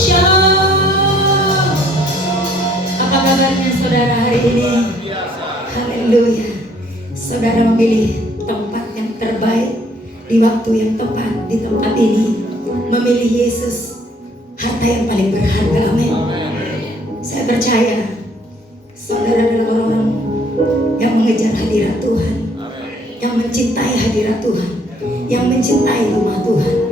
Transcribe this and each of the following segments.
Shalom. Apa kabarnya saudara hari ini? Haleluya. Saudara memilih tempat yang terbaik di waktu yang tepat, di tempat ini memilih Yesus, harta yang paling berharga. Amin. Saya percaya saudara adalah orang yang mengejar hadirat Tuhan, yang mencintai hadirat Tuhan, yang mencintai rumah Tuhan.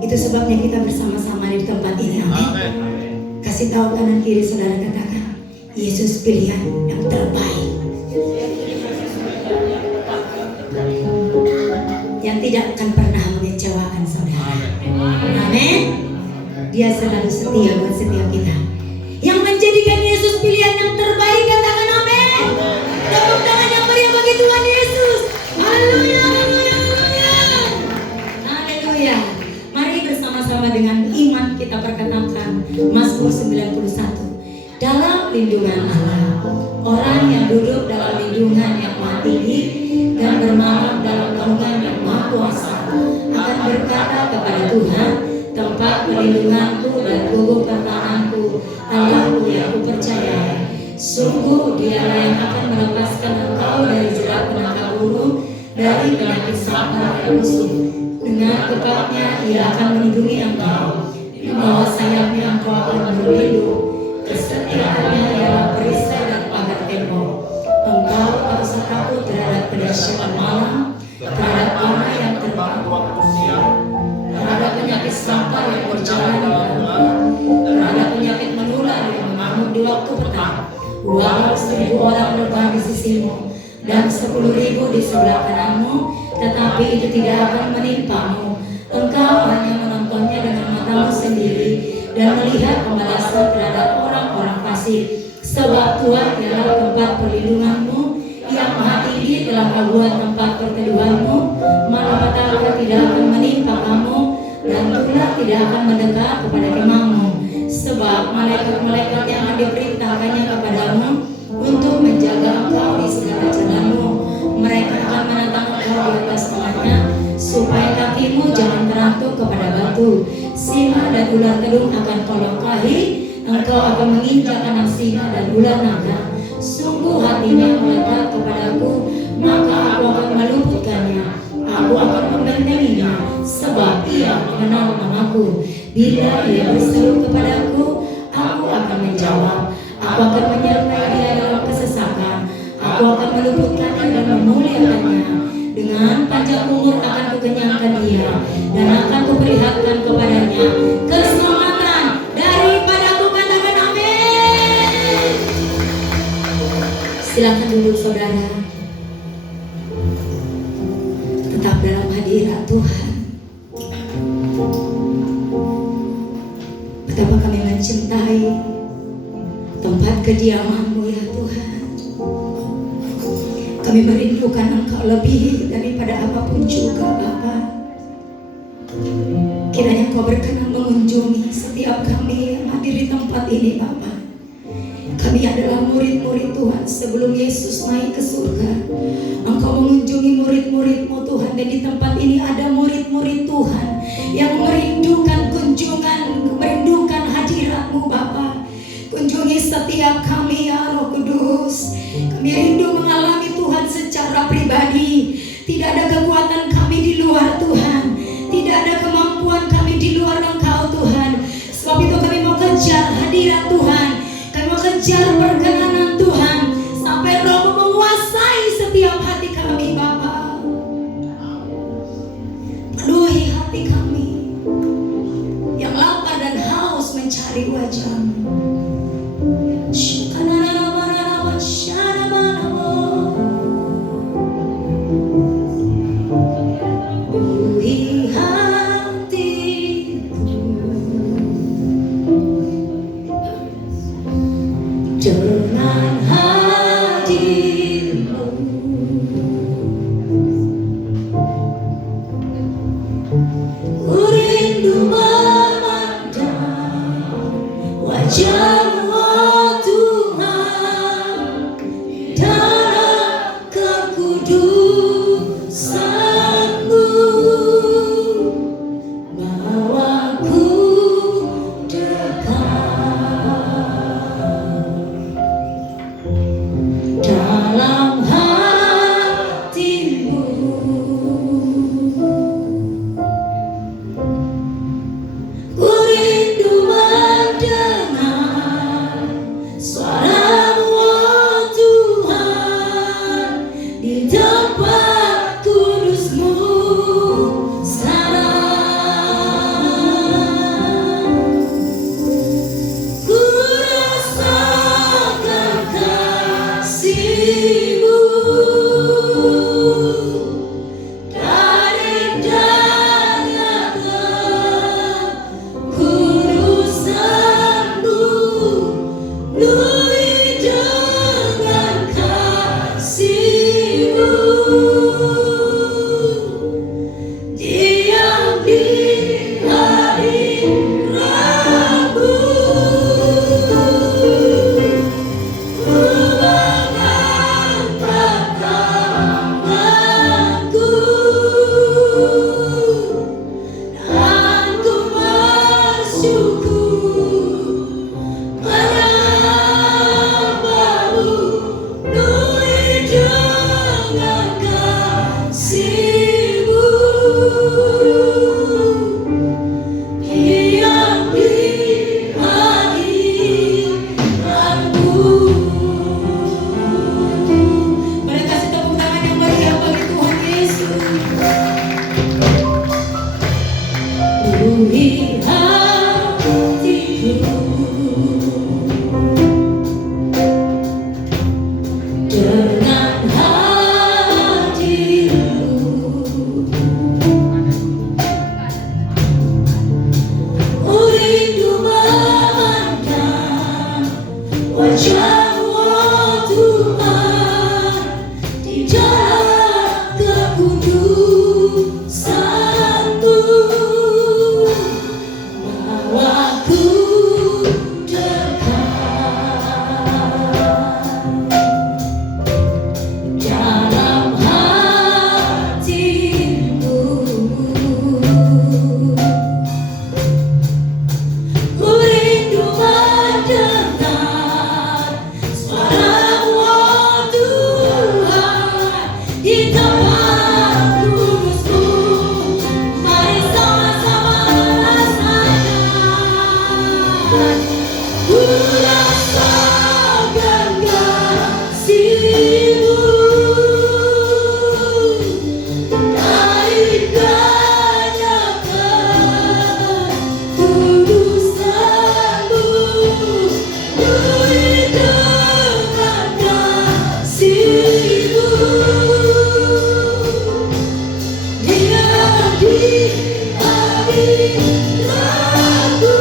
Itu sebabnya kita bersama-sama di tempat ini. Amin. Kasih tahu kanan kiri saudara, katakan Yesus pilihan yang terbaik, yang tidak akan pernah mengecewakan saudara. Amin. Dia selalu setia buat setiap kita. Yang menjadikan Yesus pilihan yang terbaik, katakan amin. Tepuk tangan yang meriah bagi Tuhan Yesus. Haleluya, haleluya, haleluya. Haleluya. Mari bersama-sama dengan iman kita perkatakan Mazmur 91. Dalam lindungan Allah, orang yang duduk dalam lindungan yang Maha Tinggi dan bermalam dalam naungan yang Maha Kuasa akan berkata kepada Tuhan, tempat perlindunganku dan gubuk pertahananku, Allahku yang kupercayai. Sungguh Dialah yang akan melepaskan engkau dari jerat penangkap burung, dari penyakit sampar dan musuh. Dengan kekatnya Ia akan melindungi engkau, di bawah sayapnya engkau akan berlindung. Kesetiaannya ialah perisai dan pagar tembok. Engkau tak usah takut terhadap kedahsyatan malam, terhadap panah yang terbang waktu siang, terhadap penyakit sampar yang berjalan di malam, terhadap penyakit menular yang mengamuk di waktu petang. Walau 1000 orang terbang di sisimu dan 10.000 di sebelah kananmu, tetapi itu tidak akan menimpamu. Engkau hanya menontonnya dengan matamu sendiri dan melihat pembalasan terhadap orang-orang fasik. Sebab Tuhan ialah tempat perlindunganmu, yang Maha Tinggi telah Kau buat tempat perteduhanmu. Malapetaka tidak akan menimpa kamu, dan ular tidak akan mendekat kepada kemahmu. Sebab malaikat-malaikat yang akan diperintahkannya kepadamu untuk menjaga engkau di segala jalanmu. Mereka akan menatang engkau di atas tangannya, supaya kakimu jangan terantuk kepada batu. Singa dan ular kedung akan kau langkahi, engkau akan menginjak anak singa dan ular naga. Sungguh hatinya melekat kepadaku, maka aku akan meluputkannya. Aku akan membentenginya, sebab ia mengenal namaku. Bila ia berseru kepadaku, aku akan menjawab. Aku akan menyertai dia dalam kesesakan. Aku akan meluputkannya dan memuliakannya. Dengan panjang umur akan kukenyangkan dia, dan akan kuperlihatkan kepadanya keselamatan daripadaku. Katakan amin. Silakan duduk saudara. Tetap dalam hadirat Tuhan. Betapa kami mencintai tempat kediaman-Mu ya Tuhan. Kami merindukan Engkau lebih daripada apapun juga Bapa. Kiranya Engkau berkenan mengunjungi setiap kami yang hadir di tempat ini Bapa. Kami adalah murid-murid Tuhan sebelum Yesus naik ke surga. Engkau mengunjungi murid-murid-Mu Tuhan, dan di tempat ini ada murid-murid Tuhan yang merindukan kunjungan, merindukan hadirat-Mu Bapa. Kunjungi setiap kami ya Roh Kudus. Kami rindu mengalami Tuhan secara pribadi. Tidak ada kekuatan kami di luar Tuhan, tidak ada kemampuan kami di luar Engkau Tuhan. Sebab itu kami mau kejar hadirat Tuhan, kami mau kejar perkenanan Tuhan, sampai Roh menguasai setiap hati kami Bapa. Penuhi hati kami yang lapar dan haus mencari wajah-Mu. Dengan hadir-Mu, ku rindu memandang wajah-Mu oh Tuhan, dalam kekudusan-Mu. Bawaku dekat Wajah-Mu oh Tuhan di dalam kekudusan-Mu, bawaku dalam hatimu. Ku rindu mendengar suara-Mu oh Tuhan di tempat kudus-Mu. Mari sama-sama rasakan. Ku rasakan kasih-Mu dari kenyamanan kudusan-Mu. Ku rindukan kasih-Mu. Dia di hadirat-Mu.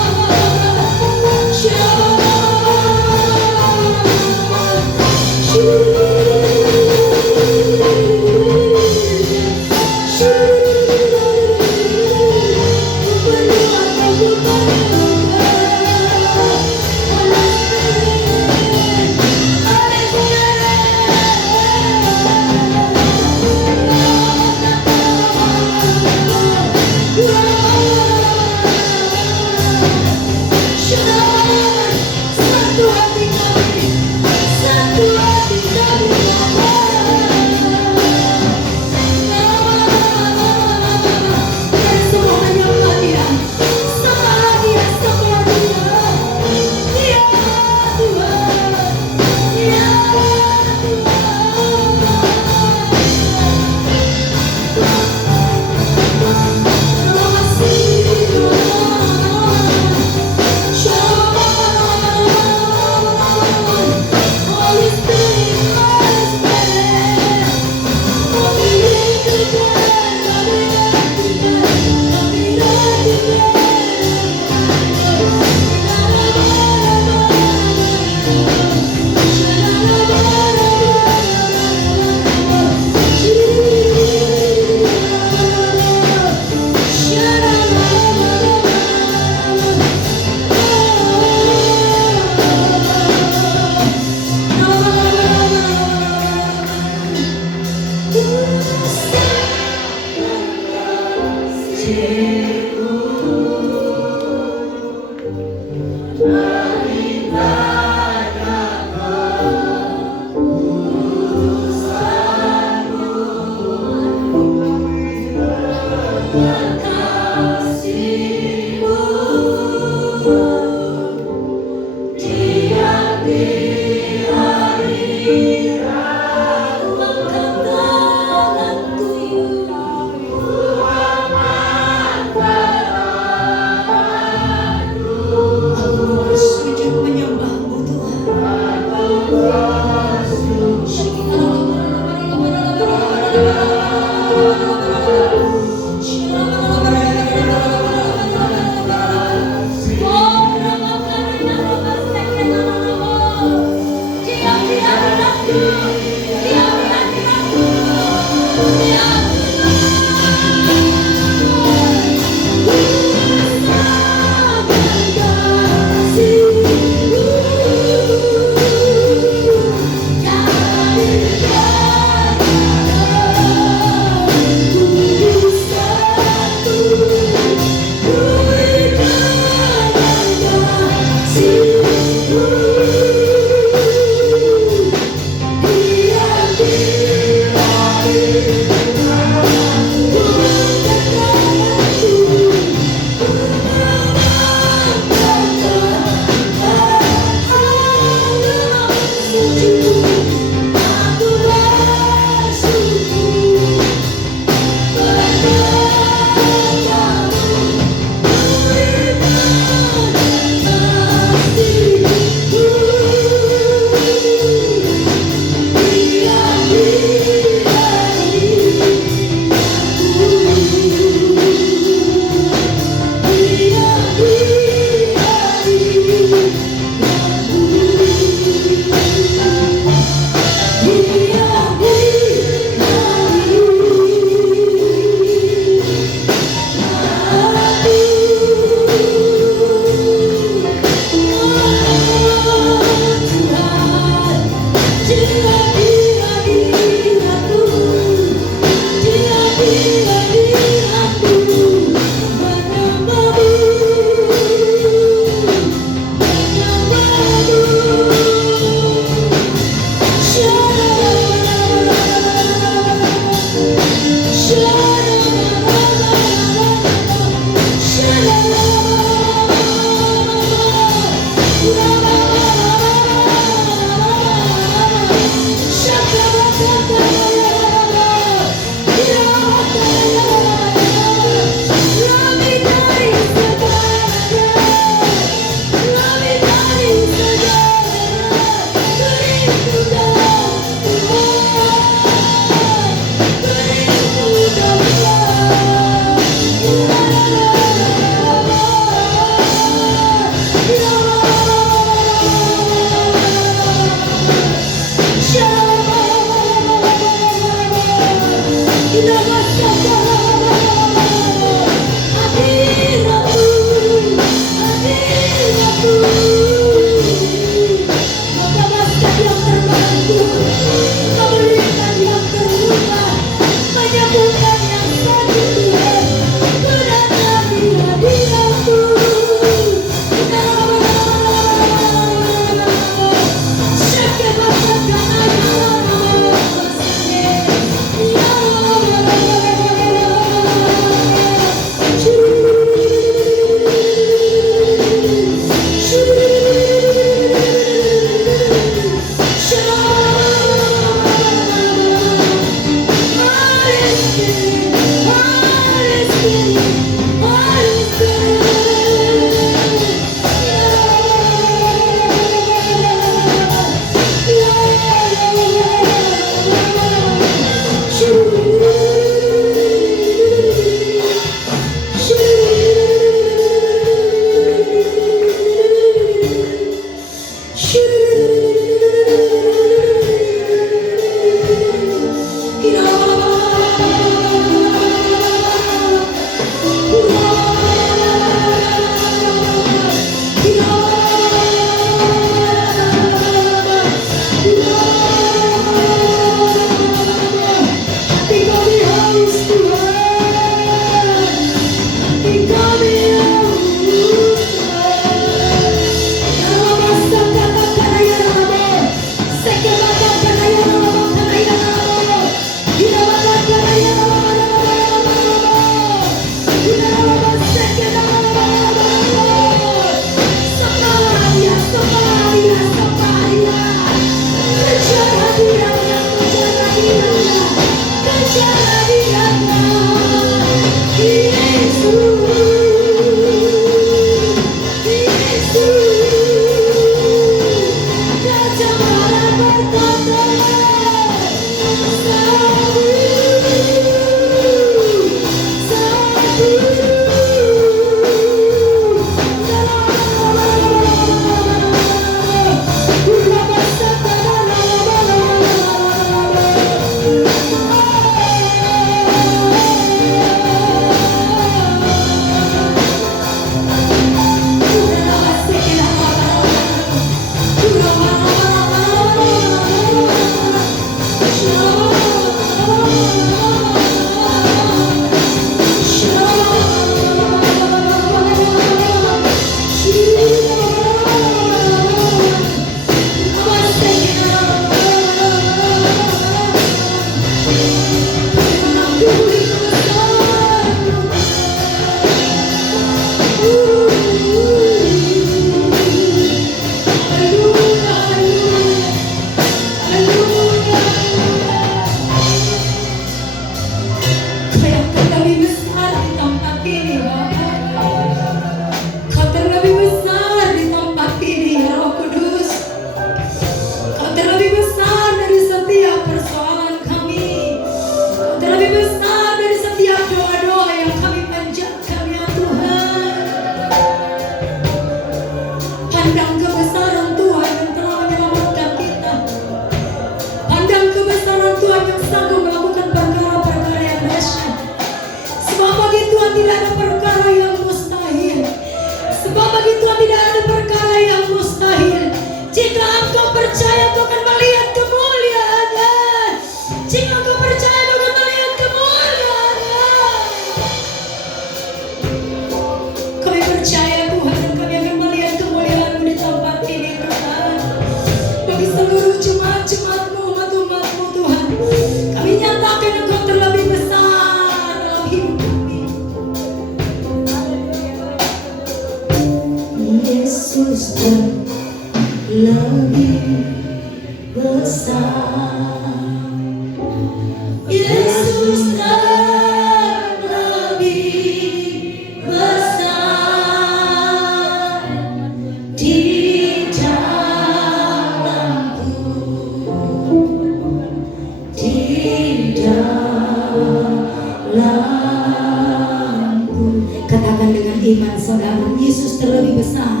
Katakan dengan iman saudara, Yesus terlebih besar.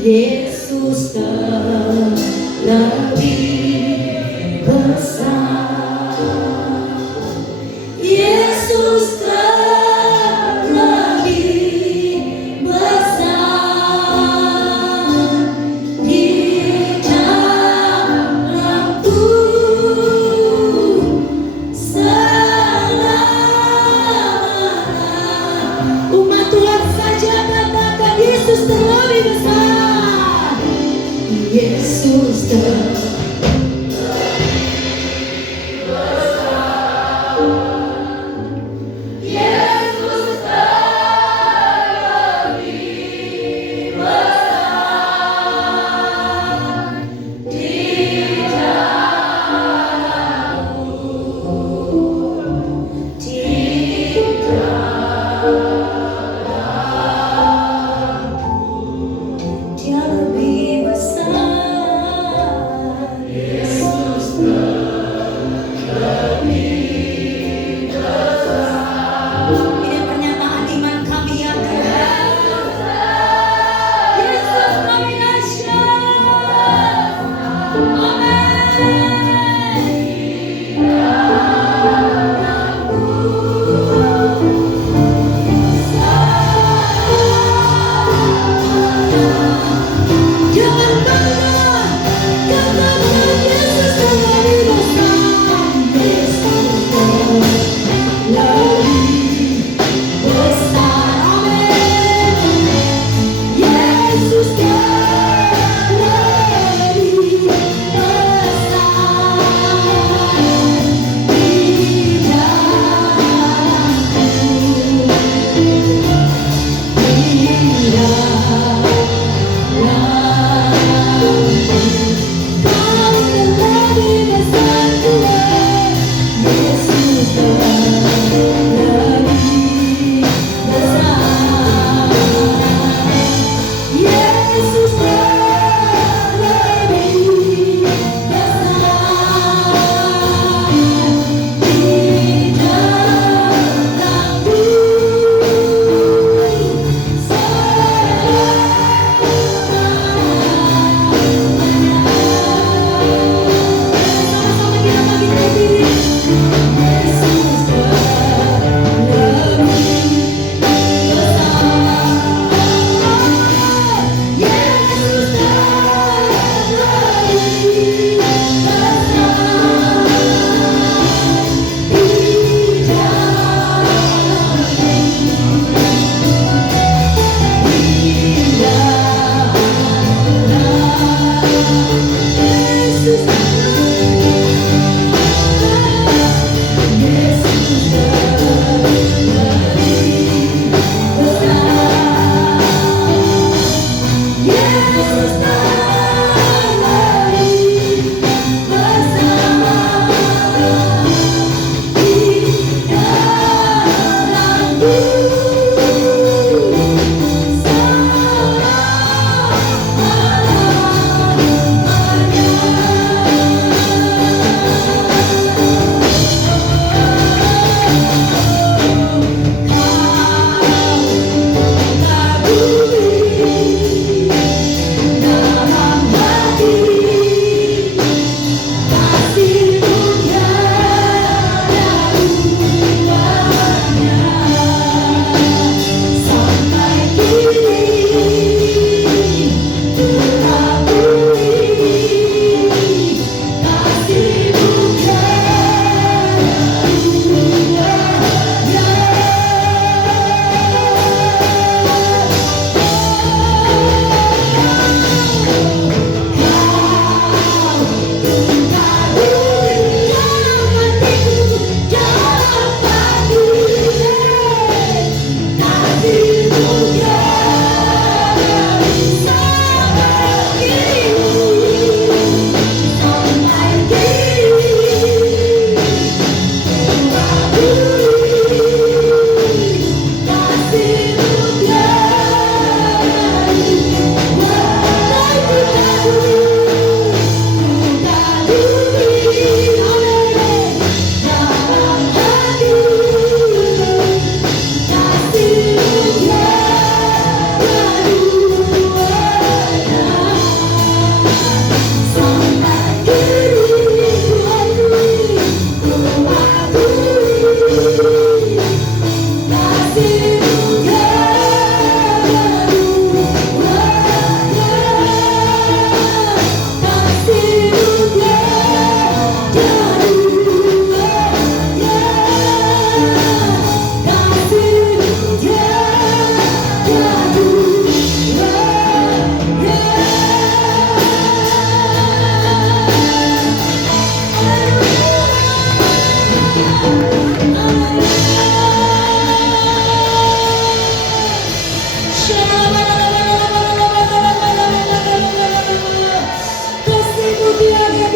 Yesus terlebih besar. Yesus terlebih besar di dalamku selamanya. Umat Tuhan saja katakan Yesus terlebih besar. Yesus terlebih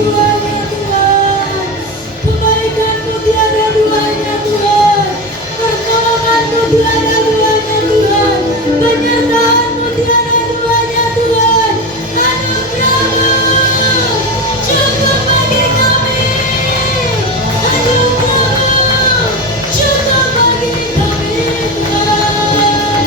duanya Tuhan. Kebaikan-Mu tiada duanya Tuhan. Pertolongan-Mu tiada duanya Tuhan. Penyertaan-Mu tiada duanya Tuhan. Anugerah-Mu cukup bagi kami. Anugerah-Mu cukup bagi kami Tuhan.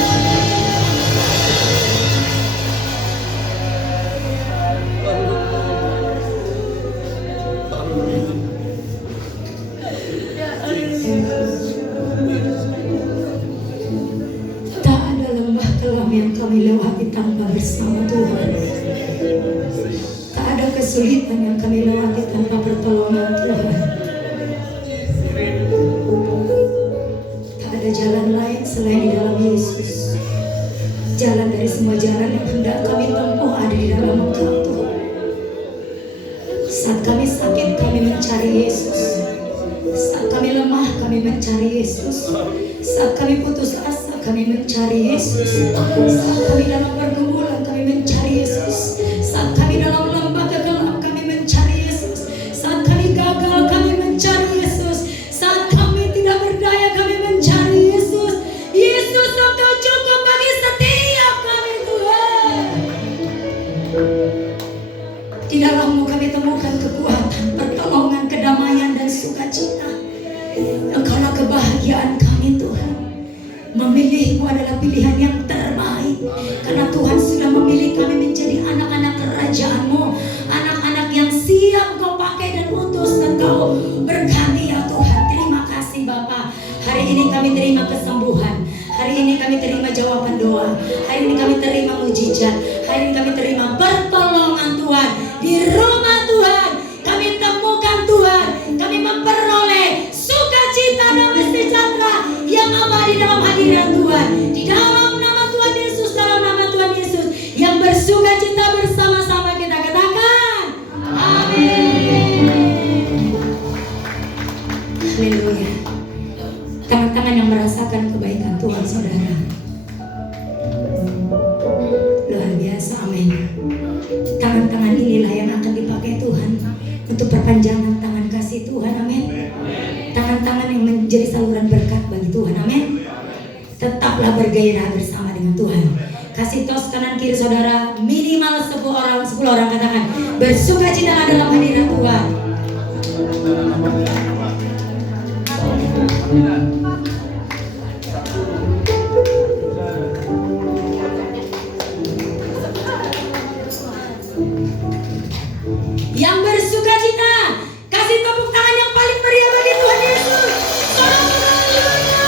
Tak ada lembah kelam yang kami lewati tanpa bersama Tuhan. Tak ada kesulitan yang kami lewati tanpa pertolongan Tuhan. Tak ada jalan lain selain di dalam Yesus. Jalan dari semua jalan yang hendak kami tempuh ada di dalam Engkau Tuhan. Saat kami sakit kami mencari Yesus. Saat kami lemah kami mencari Yesus. Saat kami putus asa kami mencari Yesus. Saat kami dalam pergumulan kami mencari Yesus. Saat kami dalam lembah kegelap kami mencari Yesus. Saat kami gagal kami mencari Yesus. Saat kami tidak berdaya kami mencari Yesus. Yesus Engkau cukup bagi setiap kami Tuhan. Di dalam-Mu kami temukan kekuatan, pertolongan, kedamaian dan sukacita. Engkaulah kebahagiaan kami Tuhan. Memilih-Mu adalah pilihan yang terbaik. Karena Tuhan sudah memilih kami menjadi anak-anak kerajaan-Mu. Anak-anak yang siap Kau pakai dan utus dan Kau berkati ya Tuhan. Terima kasih Bapa. Hari ini kami terima kesembuhan. Hari ini kami terima jawaban doa. Hari ini kami terima mujizat. Hari ini kami terima pertolongan Tuhan. Di rumah Tuhan kami temukan Tuhan. Kami memperoleh sukacita dan sejahtera yang abadi dalam hadirat Tuhan. Di dalam nama Tuhan Yesus, dalam nama Tuhan Yesus yang bersukacita bersama-sama kita katakan amin. Haleluya. Tangan-tangan yang merasakan kebaikan Tuhan saudara. Luar biasa, amin. Tangan-tangan inilah yang akan dipakai Tuhan untuk perpanjangan tangan kasih Tuhan, amin. Tangan-tangan yang menjadi saluran berkat bagi Tuhan, amin. Tetaplah bergairah bersama dengan Tuhan. Kasih tos kanan kiri saudara minimal 10 orang katakan bersukacita dalam hadirat Tuhan. Yang bersukacita, kasih tepuk tangan yang paling meriah bagi Tuhan Yesus. Haleluya.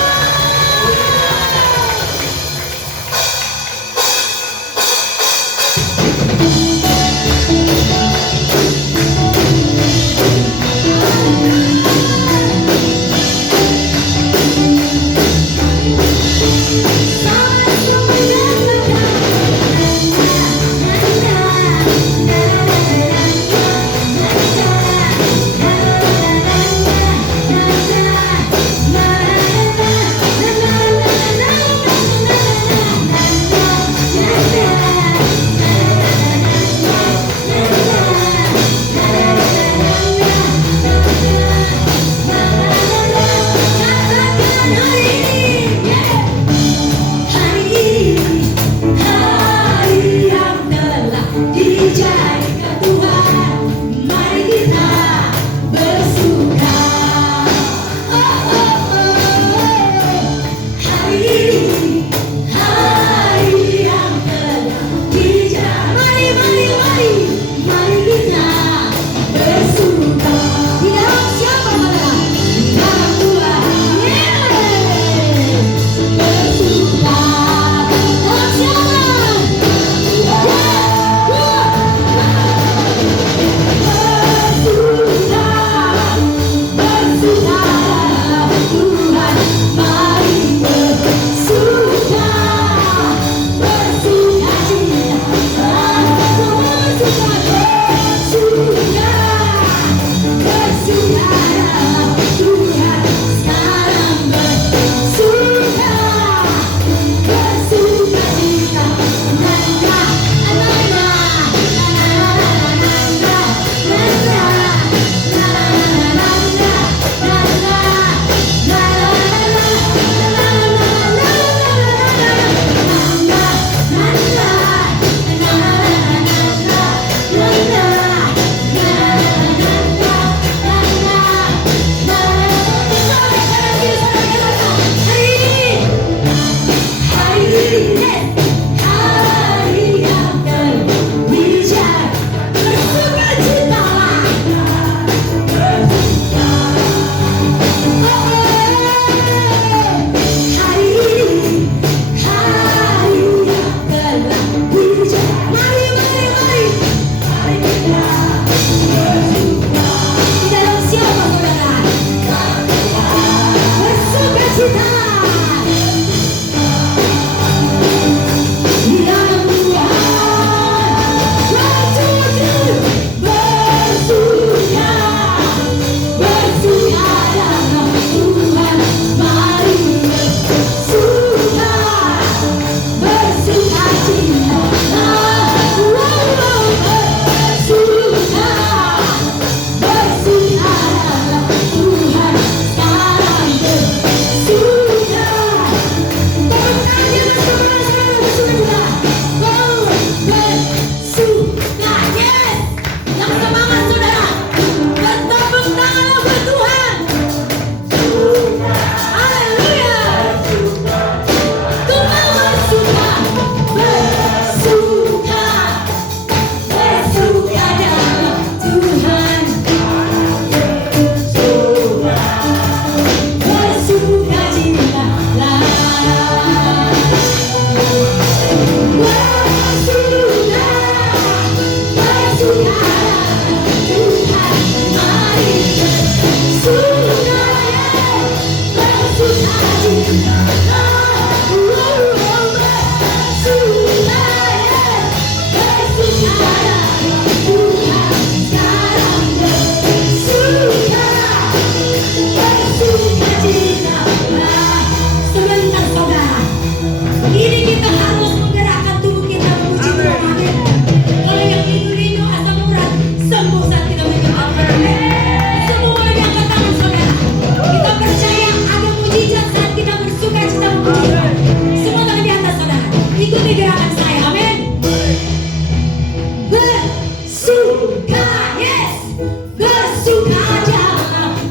bersukacita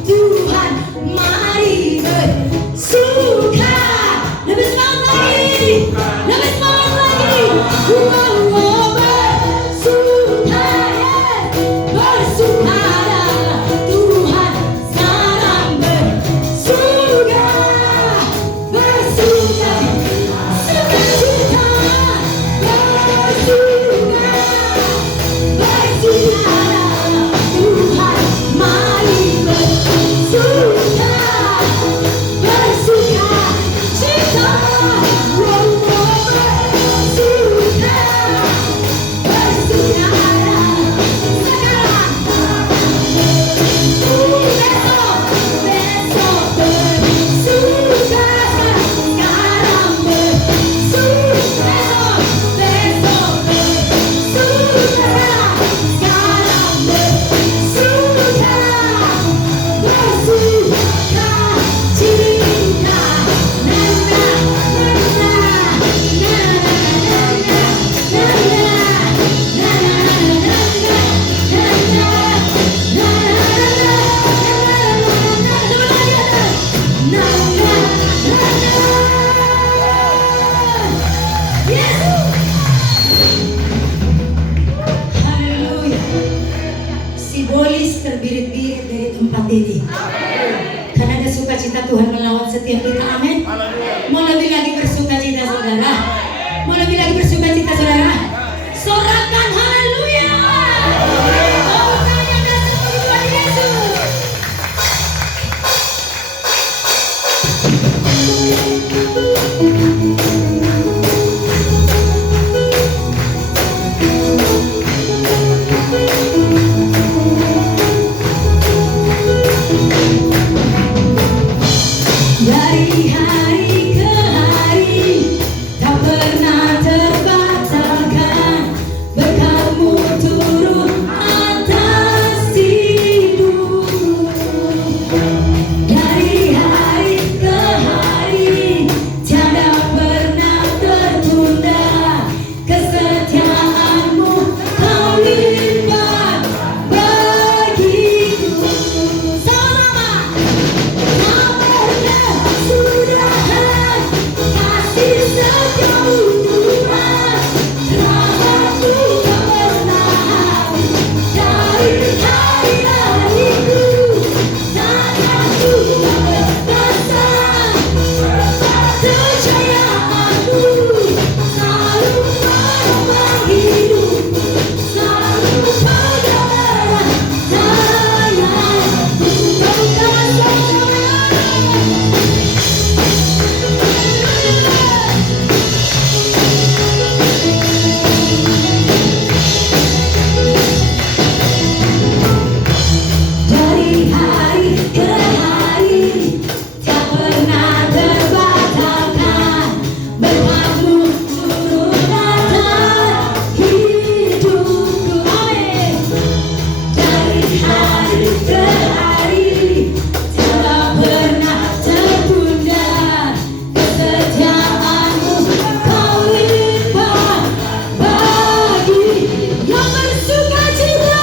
Tuhan, mari bersuka. Lebih semangat lagi, lebih semangat lagi. Bersuka, bersuka Tuhan sekarang bersuka, bersuka, sukacita, bersuka, bersuka Tuhan, mari bersuka, bersuka cita, bersuka, bersuka sekarang. Simbolis terbirit-birit dari tempat ini. Karena ada sukacita Tuhan melawat setiap kita. Amin. Mau lebih lagi bersukacita saudara? Mau lebih lagi bersukacita saudara? Sorakan haleluya. Orang yang datang bagi Tuhan Yesus. Dari hari ke hari tak pernah terbatalkan, berkat-Mu turun atas hidup. Dari hari ke hari tiada pernah tertunda, kesetiaan-Mu Kau limpah bagiku. Sama-sama. Kasih setiamu Tuhan, rahmat-Mu tak pernah habis. Dari hari-hariku, tanganku tak berkesan. Kepercayaan-Mu selalu menolong hidupku, selalu pegang tanganku. Kau kasih dari hari ke hari tak pernah terbatalkan, berkat-Mu turun atas hidupku. Amin. Dari hari ke hari tiada pernah tertunda, kesetiaan-Mu Kau limpah bagi yang bersukacita.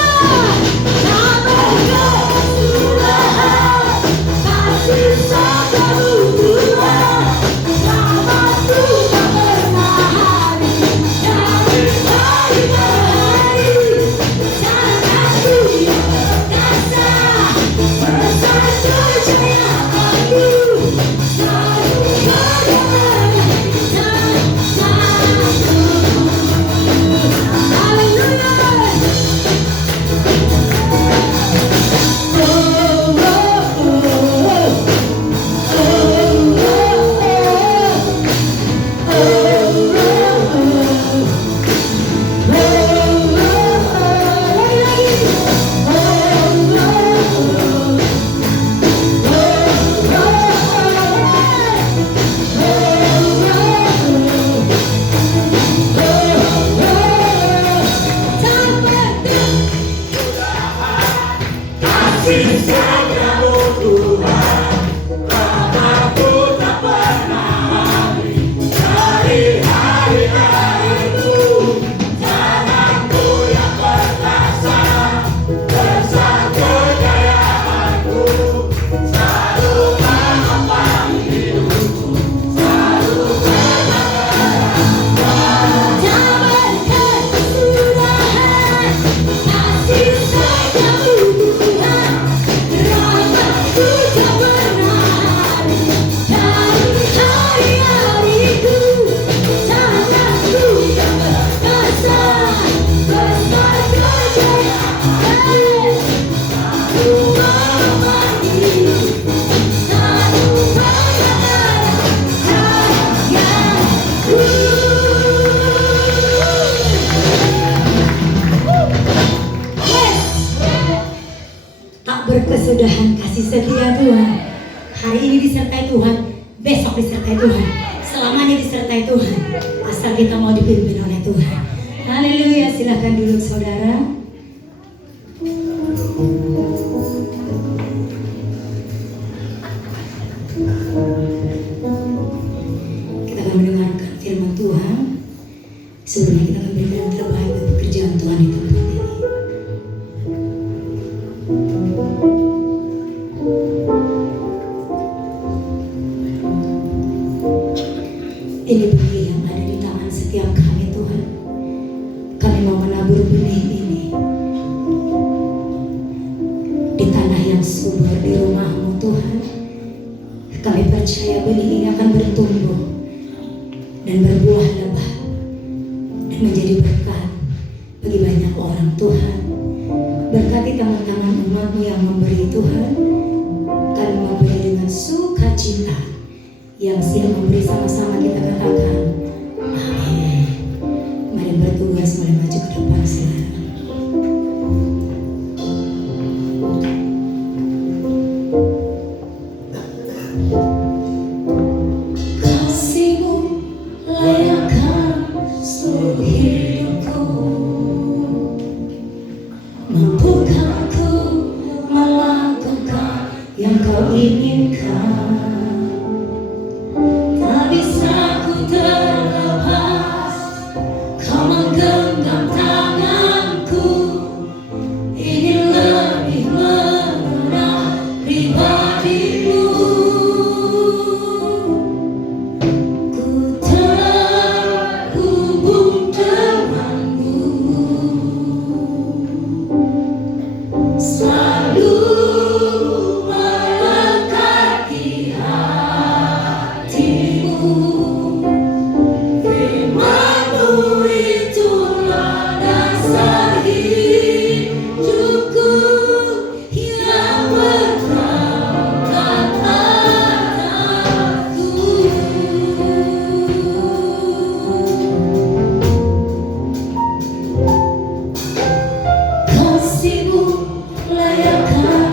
Kasih setiamu Tuhan, rahmat-Mu tak pernah habis. Dari hari ke hari tanganku yang perkasa, besar kepercayaan-Mu selalu pegang tanganku. Haleluya. Bersama Tak berkesudahan kasih setia Tuhan. Hari ini disertai Tuhan, besok disertai Tuhan, selamanya disertai Tuhan. Asal kita mau dipimpin oleh Tuhan. Haleluya, silakan duduk saudara. Kita akan mendengarkan firman Tuhan. Sebelumnya kita akan berikan yang terbaik untuk pekerjaan Tuhan di tempat ini. Ini benih yang ada di tangan setiap kami Tuhan. Kami mau menabur benih ini di tanah yang subur di rumah-Mu Tuhan. Kami percaya benih ini akan bertumbuh dan berbuah lebat dan menjadi berkat bagi banyak orang Tuhan. Berkati tangan-tangan umat-Mu yang memberi Tuhan. Kami memberi dengan sukacita. Yang siap memberi sama-sama kita katakan amin. Mari bertugas, mulai maju ke depan saudara. Kasih-Mu layakkan seluruh hidupku, mampukan ku melakukan yang Kau inginkan. Tak bisa ku terlepas, Kau menggenggam tanganku. Ingin lebih mengenal pribadi-Mu. Ku terhubung denganmu, selalu melekat di hatimu. Firman-Mu itulah dasar hidupku yang berangkat arahku. Kasih-Mu layakkan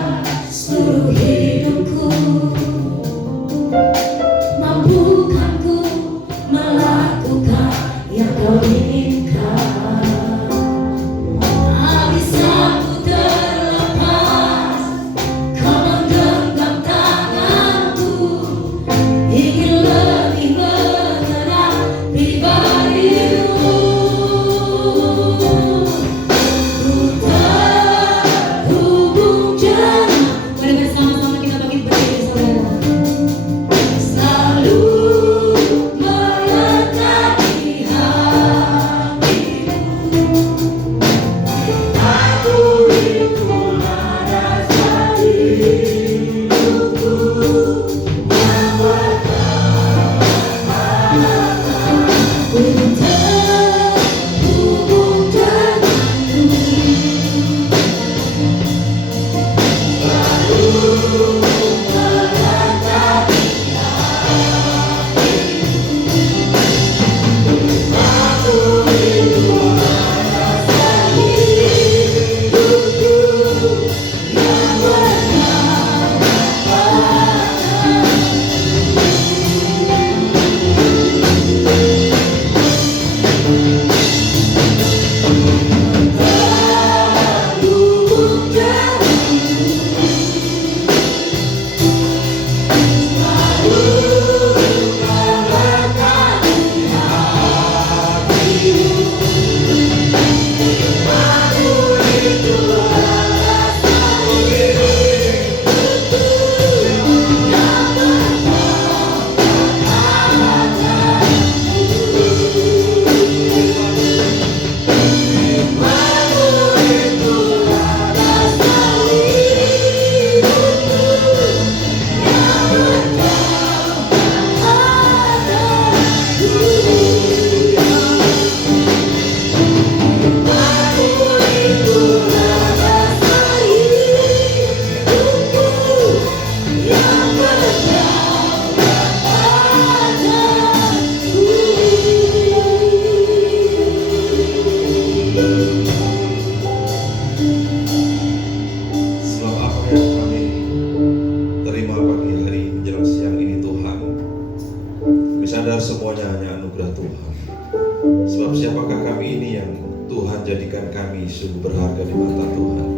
sungguh berharga di mata Tuhan.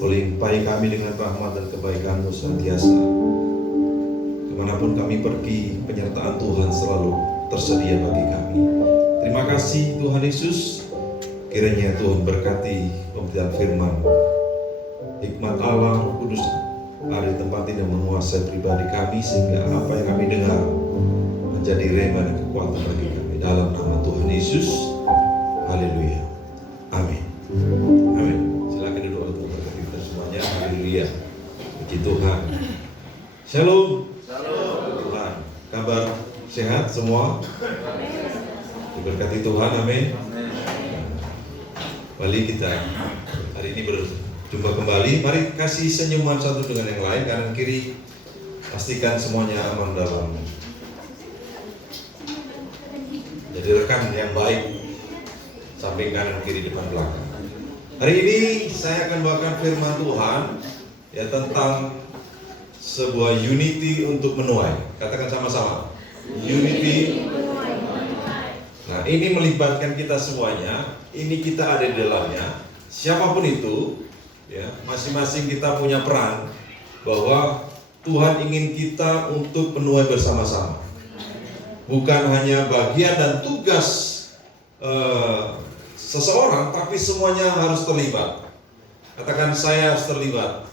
Limpahi kami dengan rahmat dan kebaikan-Mu senantiasa. Kemanapun kami pergi, penyertaan Tuhan selalu tersedia bagi kami. Terima kasih Tuhan Yesus. Kiranya Tuhan berkati pemberitaan firman. Hikmat Allah Roh Kudus ada di tempat ini dan menguasai pribadi kami, sehingga apa yang kami dengar menjadi rema dan kekuatan bagi kami. Dalam nama Tuhan Yesus. Haleluya. Amin. Amin. Silakan duduk untuk berkati kita semuanya. Haleluya. Puji Tuhan. Shalom. Tuhan, kabar sehat semua? Diberkati Tuhan, amin. Kembali kita hari ini berjumpa kembali. Mari kasih senyuman satu dengan yang lain, kanan kiri. Pastikan semuanya aman dalam. Jadi rekan yang baik, samping kanan kiri depan belakang. Hari ini saya akan bawakan firman Tuhan ya tentang sebuah unity untuk menuai. Katakan sama-sama. Unity. Nah, ini melibatkan kita semuanya. Ini kita ada di dalamnya. Siapapun itu, ya, masing-masing kita punya peran bahwa Tuhan ingin kita untuk menuai bersama-sama. Bukan hanya bagian dan tugas seseorang, tapi semuanya harus terlibat. Katakan saya harus terlibat.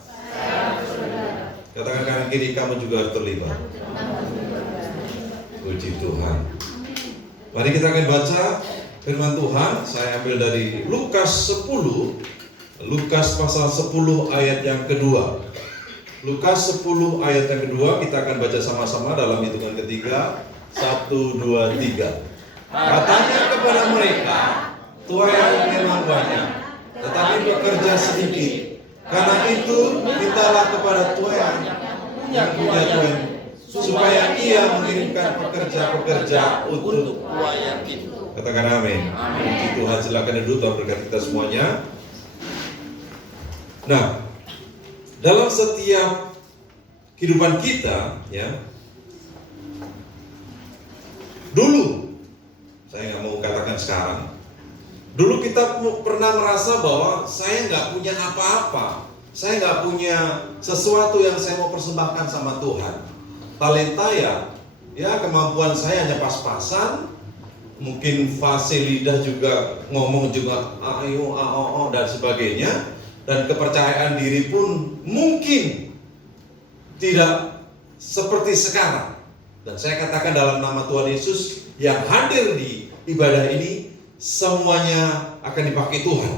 Katakan kanan kiri, kamu juga harus terlibat. Puji Tuhan. Mari kita akan baca firman Tuhan. Saya ambil dari Lukas 10. Lukas pasal 10 ayat yang kedua. Lukas 10 ayat yang kedua. Kita akan baca sama-sama dalam hitungan ketiga. 1, 2, 3. Katanya kepada mereka, tuai memang banyak, tetapi pekerja sedikit. Karena itu mintalah kepada Tuhan yang punya Tuhan, supaya ia mengirimkan pekerja-pekerja untuk tuaian itu. Katakan amin. Puji Tuhan. Silakan duduk, Tuhan berkati kita semuanya. Nah, dalam setiap kehidupan kita, ya, dulu, saya nggak mau katakan sekarang. Dulu kita pernah merasa bahwa saya nggak punya apa-apa, saya nggak punya sesuatu yang saya mau persembahkan sama Tuhan. Talenta ya kemampuan saya hanya pas-pasan, mungkin fase lidah juga ngomong juga ayo dan sebagainya, dan kepercayaan diri pun mungkin tidak seperti sekarang. Dan saya katakan dalam nama Tuhan Yesus yang hadir di ibadah ini, semuanya akan dipakai Tuhan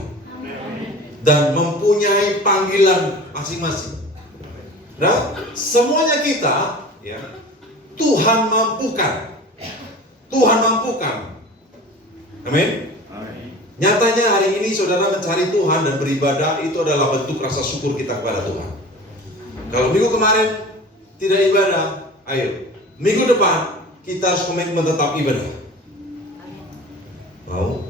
dan mempunyai panggilan masing-masing. Nah, semuanya kita, ya, Tuhan mampukan. Tuhan mampukan. Amin. Nyatanya hari ini saudara mencari Tuhan dan beribadah itu adalah bentuk rasa syukur kita kepada Tuhan. Kalau minggu kemarin tidak ibadah, ayo minggu depan kita harus komitmen tetap ibadah. Mau?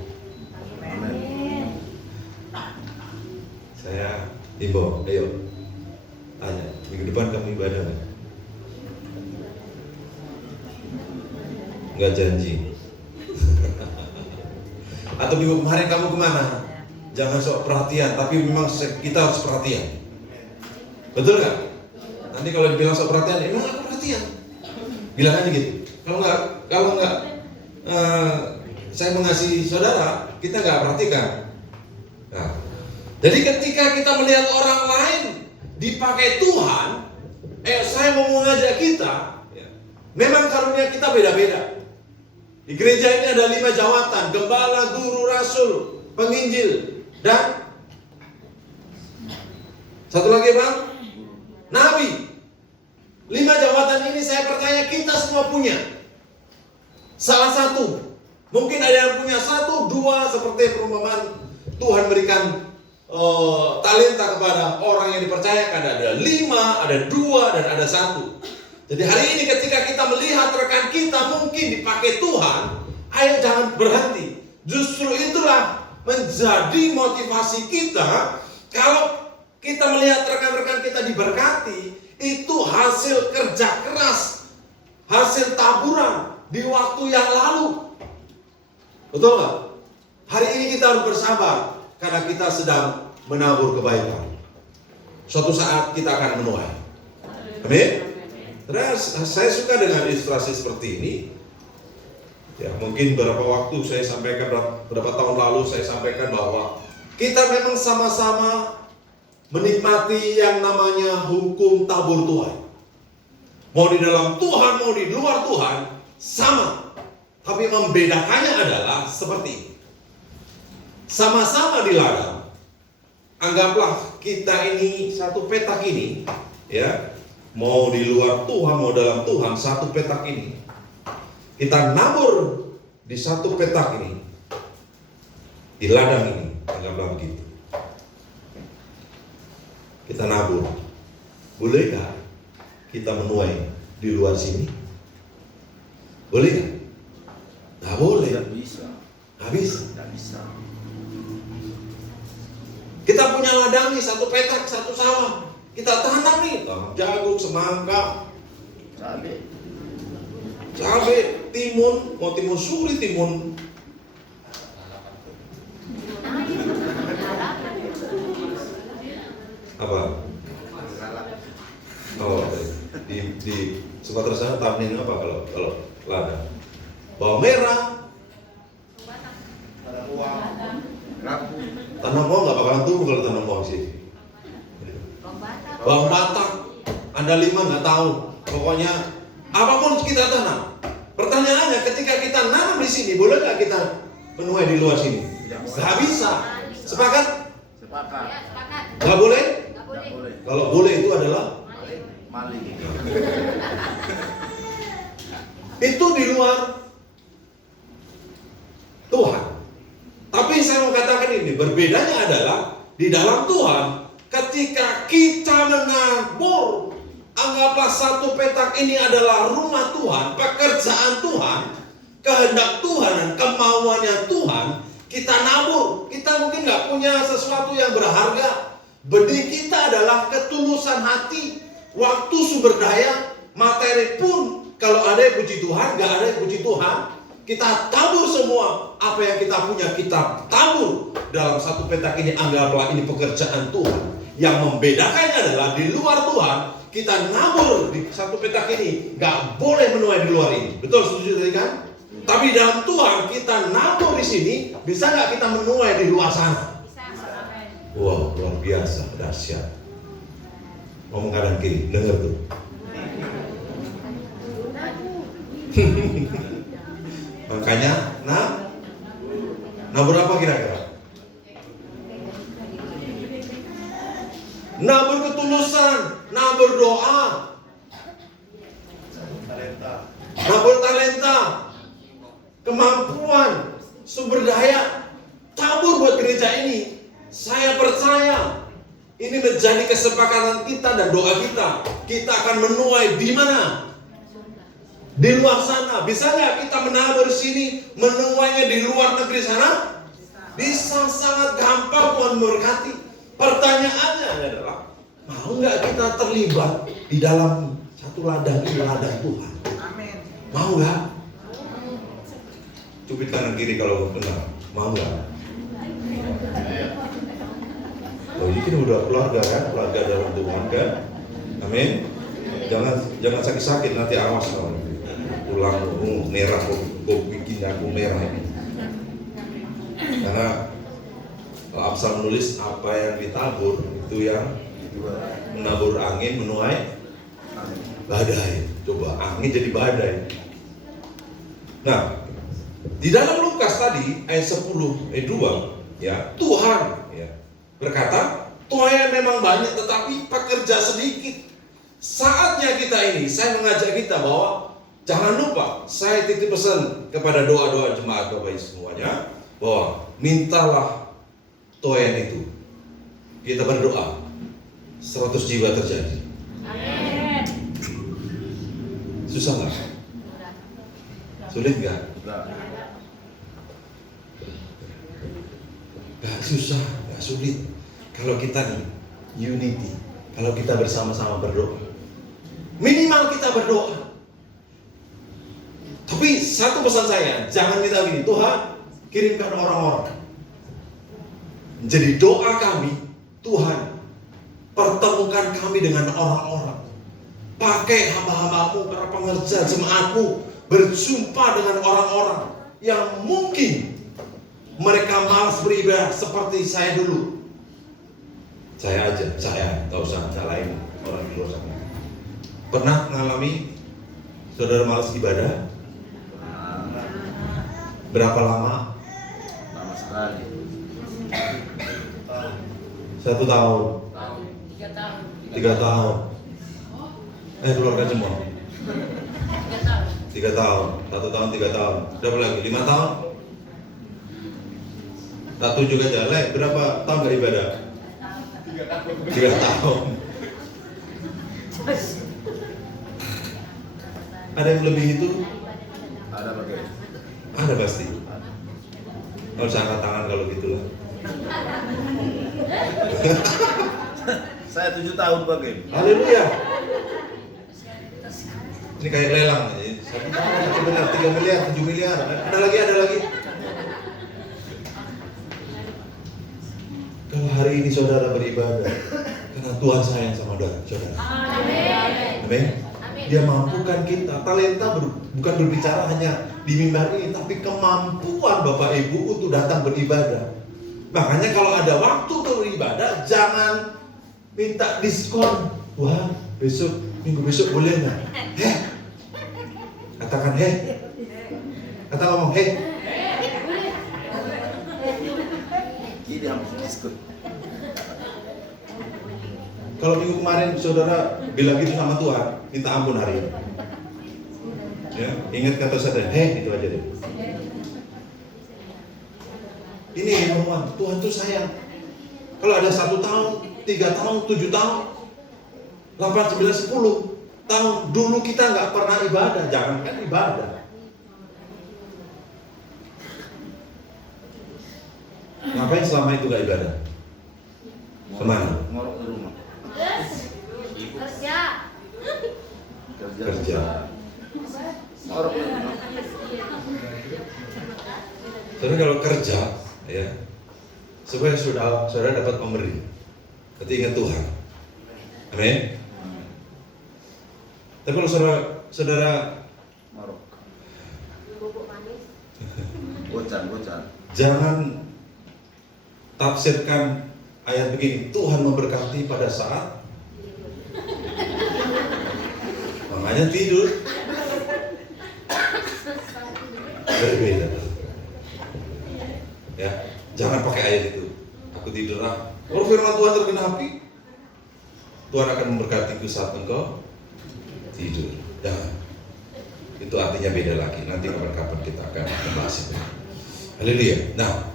Saya himbau, ayo tanya, minggu depan kamu ibadah nggak? Nggak janji. Atau minggu kemarin kamu kemana? Jangan sok perhatian, tapi memang kita harus perhatian. Betul nggak? Nanti kalau dibilang sok perhatian, emang aku perhatian. Bilang aja gitu. Kalau nggak, saya mengasihi saudara, kita nggak perhatikan. Nah, jadi ketika kita melihat orang lain dipakai Tuhan, saya mau mengajak kita, ya, memang karunia kita beda-beda. Di gereja ini ada 5 jawatan: gembala, guru, rasul, penginjil, dan satu lagi bang, nabi. 5 jawatan ini saya percaya kita semua punya salah satu. Mungkin ada yang punya 1, 2, seperti perumpamaan Tuhan berikan talenta kepada orang yang dipercayakan. Ada 5, ada 2, dan ada 1. Jadi hari ini ketika kita melihat rekan kita mungkin dipakai Tuhan, ayo jangan berhenti. Justru itulah menjadi motivasi kita. Kalau kita melihat rekan-rekan kita diberkati, itu hasil kerja keras, hasil taburan di waktu yang lalu. Betul nggak? Hari ini kita harus bersabar. karena kita sedang menabur kebaikan. Suatu saat kita akan menuai. Amin. Saya suka dengan ilustrasi seperti ini. Ya, mungkin beberapa waktu saya sampaikan, beberapa tahun lalu saya sampaikan bahwa kita memang sama-sama menikmati yang namanya hukum tabur tuai. Mau di dalam Tuhan, mau di luar Tuhan, sama. Tapi membedakannya adalah seperti ini. Sama-sama di ladang. Anggaplah kita ini satu petak ini, ya. Mau di luar Tuhan, mau dalam Tuhan, satu petak ini. Kita nabur di satu petak ini, di ladang ini, anggaplah begitu. Kita nabur. Bolehkah kita menuai di luar sini? Boleh nggak? Nggak boleh. Tidak bisa. Nggak bisa. Tidak bisa. Kita punya ladang nih, satu petak, satu sawah. Kita tanam nih, jagung, semangka, cabai, timun, mau timun suri, timun apa? Oh, di Sumatera sana tanin apa kalau ladang? Bawang merah, tanam bawang nggak bakalan tumbuh kalau tanam bawang sih. Bawang batang, Anda 5 nggak tahu. Pokoknya apapun kita tanam. Pertanyaannya, ketika kita nanam di sini, boleh nggak kita menuai di luar sini? Nggak bisa. Sepakat? Sepakat. Nggak boleh? Tidak boleh. Kalau boleh itu adalah Maling. itu di luar Tuhan. Tapi saya mau katakan ini, berbedanya adalah di dalam Tuhan. Ketika kita menabur, anggaplah satu petak ini adalah rumah Tuhan, pekerjaan Tuhan, kehendak Tuhan dan kemauannya Tuhan. Kita nabur, kita mungkin nggak punya sesuatu yang berharga. Benih kita adalah ketulusan hati, waktu, sumber daya, materi pun. Kalau ada yang puji Tuhan, nggak ada yang puji Tuhan, kita tabur semua. Apa yang kita punya, kita tabur dalam satu petak ini. Anggaplah ini pekerjaan Tuhan. Yang membedakannya adalah di luar Tuhan, kita nabur di satu petak ini, nggak boleh menuai di luar ini. Betul, setuju tadi kan? Tapi dalam Tuhan kita nabur di sini, bisa nggak kita menuai di luar sana? Wow, luar biasa, dahsyat. Ngomong kanan kiri, dengar tuh. Makanya, nabur apa kira-kira? Nabur ketulusan, nabur doa, nabur talenta, kemampuan, sumber daya, tabur buat gereja ini. Saya percaya ini menjadi kesepakatan kita dan doa kita. Kita akan menuai di mana? Di luar sana. Bisa nggak kita menabur di sini, menuainya di luar negeri sana? Bisa, sangat gampang. Tuhan memberkati. Pertanyaannya adalah, mau nggak kita terlibat di dalam satu ladang ini, ladang Tuhan? Amin. Mau nggak? Cubit kanan kiri kalau benar. Mau nggak? Oh, ini kan udah keluarga kan, keluarga dalam Tuhan kan? Amin. Jangan sakit-sakit, nanti awas kamu. Pulang merah, kok bikin aku merah ini. Karena Amsal menulis apa yang ditabur itu yang menabur angin menuai badai. Coba angin jadi badai. Nah, di dalam Lukas tadi ayat 10 ayat 2 ya, Tuhan ya berkata, tuai memang banyak tetapi pekerja sedikit. Saatnya kita ini, saya mengajak kita bahwa jangan lupa, saya titip pesan kepada doa-doa jemaat Bapak Ibu semuanya, bahwa mintalah tuaian itu. Kita berdoa 100 jiwa terjadi. Amin. Susah nggak? Sulit nggak? Nggak susah, nggak sulit. Kalau kita nih unity, kalau kita bersama-sama berdoa, minimal kita berdoa. Tapi satu pesan saya, jangan minta gini, Tuhan kirimkan orang-orang. Jadi doa kami, Tuhan, pertemukan kami dengan orang-orang. Pakai hamba-hambamu, para pengerja jemaatmu, berjumpa dengan orang-orang yang mungkin mereka malas beribadah seperti saya dulu. Saya, gak usah nyalain orang di luar sana. Pernah mengalami saudara malas ibadah? Berapa lama? Lama sekali. 1 tahun? 3 tahun. Keluarkan semua. 3 tahun. 1 tahun, 3 tahun. Berapa lagi? 5 tahun? Tak tunjuk aja. Berapa tahun gak ibadah? 3 tahun. Ada yang lebih itu? Ada pakai. Ada pasti. Kalau usah angkat tangan kalau gitulah. Saya 7 tahun pakai. Haleluya. Ini kayak lelang. 1 tahun, 1 miliar, 3 miliar, 7 miliar. Ada lagi. Kalau hari ini saudara beribadah, karena Tuhan sayang sama saudara. Amin. Dia mampukan kita. Talenta bukan berbicara hanya di mimbar ini, tapi kemampuan Bapak Ibu untuk datang beribadah. Makanya kalau ada waktu beribadah, jangan minta diskon. Wah, minggu besok boleh nggak? Katakan Kata ngomong Ini hampir diskut. Kalau minggu kemarin saudara bilang gitu sama Tuhan, minta ampun hari ini. Ya, ingat kata saudara, itu aja deh. Ini teman, Tuhan tuh sayang. Kalau ada 1 tahun, 3 tahun, 7 tahun, 8, 9, 10 tahun dulu kita nggak pernah ibadah, jangankan ibadah. Ngapain selama itu nggak ibadah? Kemana? Ngorok di rumah. Kerja. Ngorok di rumah. Jadi kalau kerja, ya, supaya saudara dapat memberi, berarti ingat Tuhan. Amin. Tapi kalau saudara Ngorok. Bocan. jangan tafsirkan ayat begini, Tuhan memberkati pada saat makanya tidur. Berbeda. Ya, jangan pakai ayat itu. Aku tidur lah. Kalau firman Tuhan tergenapi, Tuhan akan memberkatiku saat engkau tidur. Jangan. Itu artinya beda lagi. Nanti kapan-kapan kita akan membahas itu. Haleluya. Nah,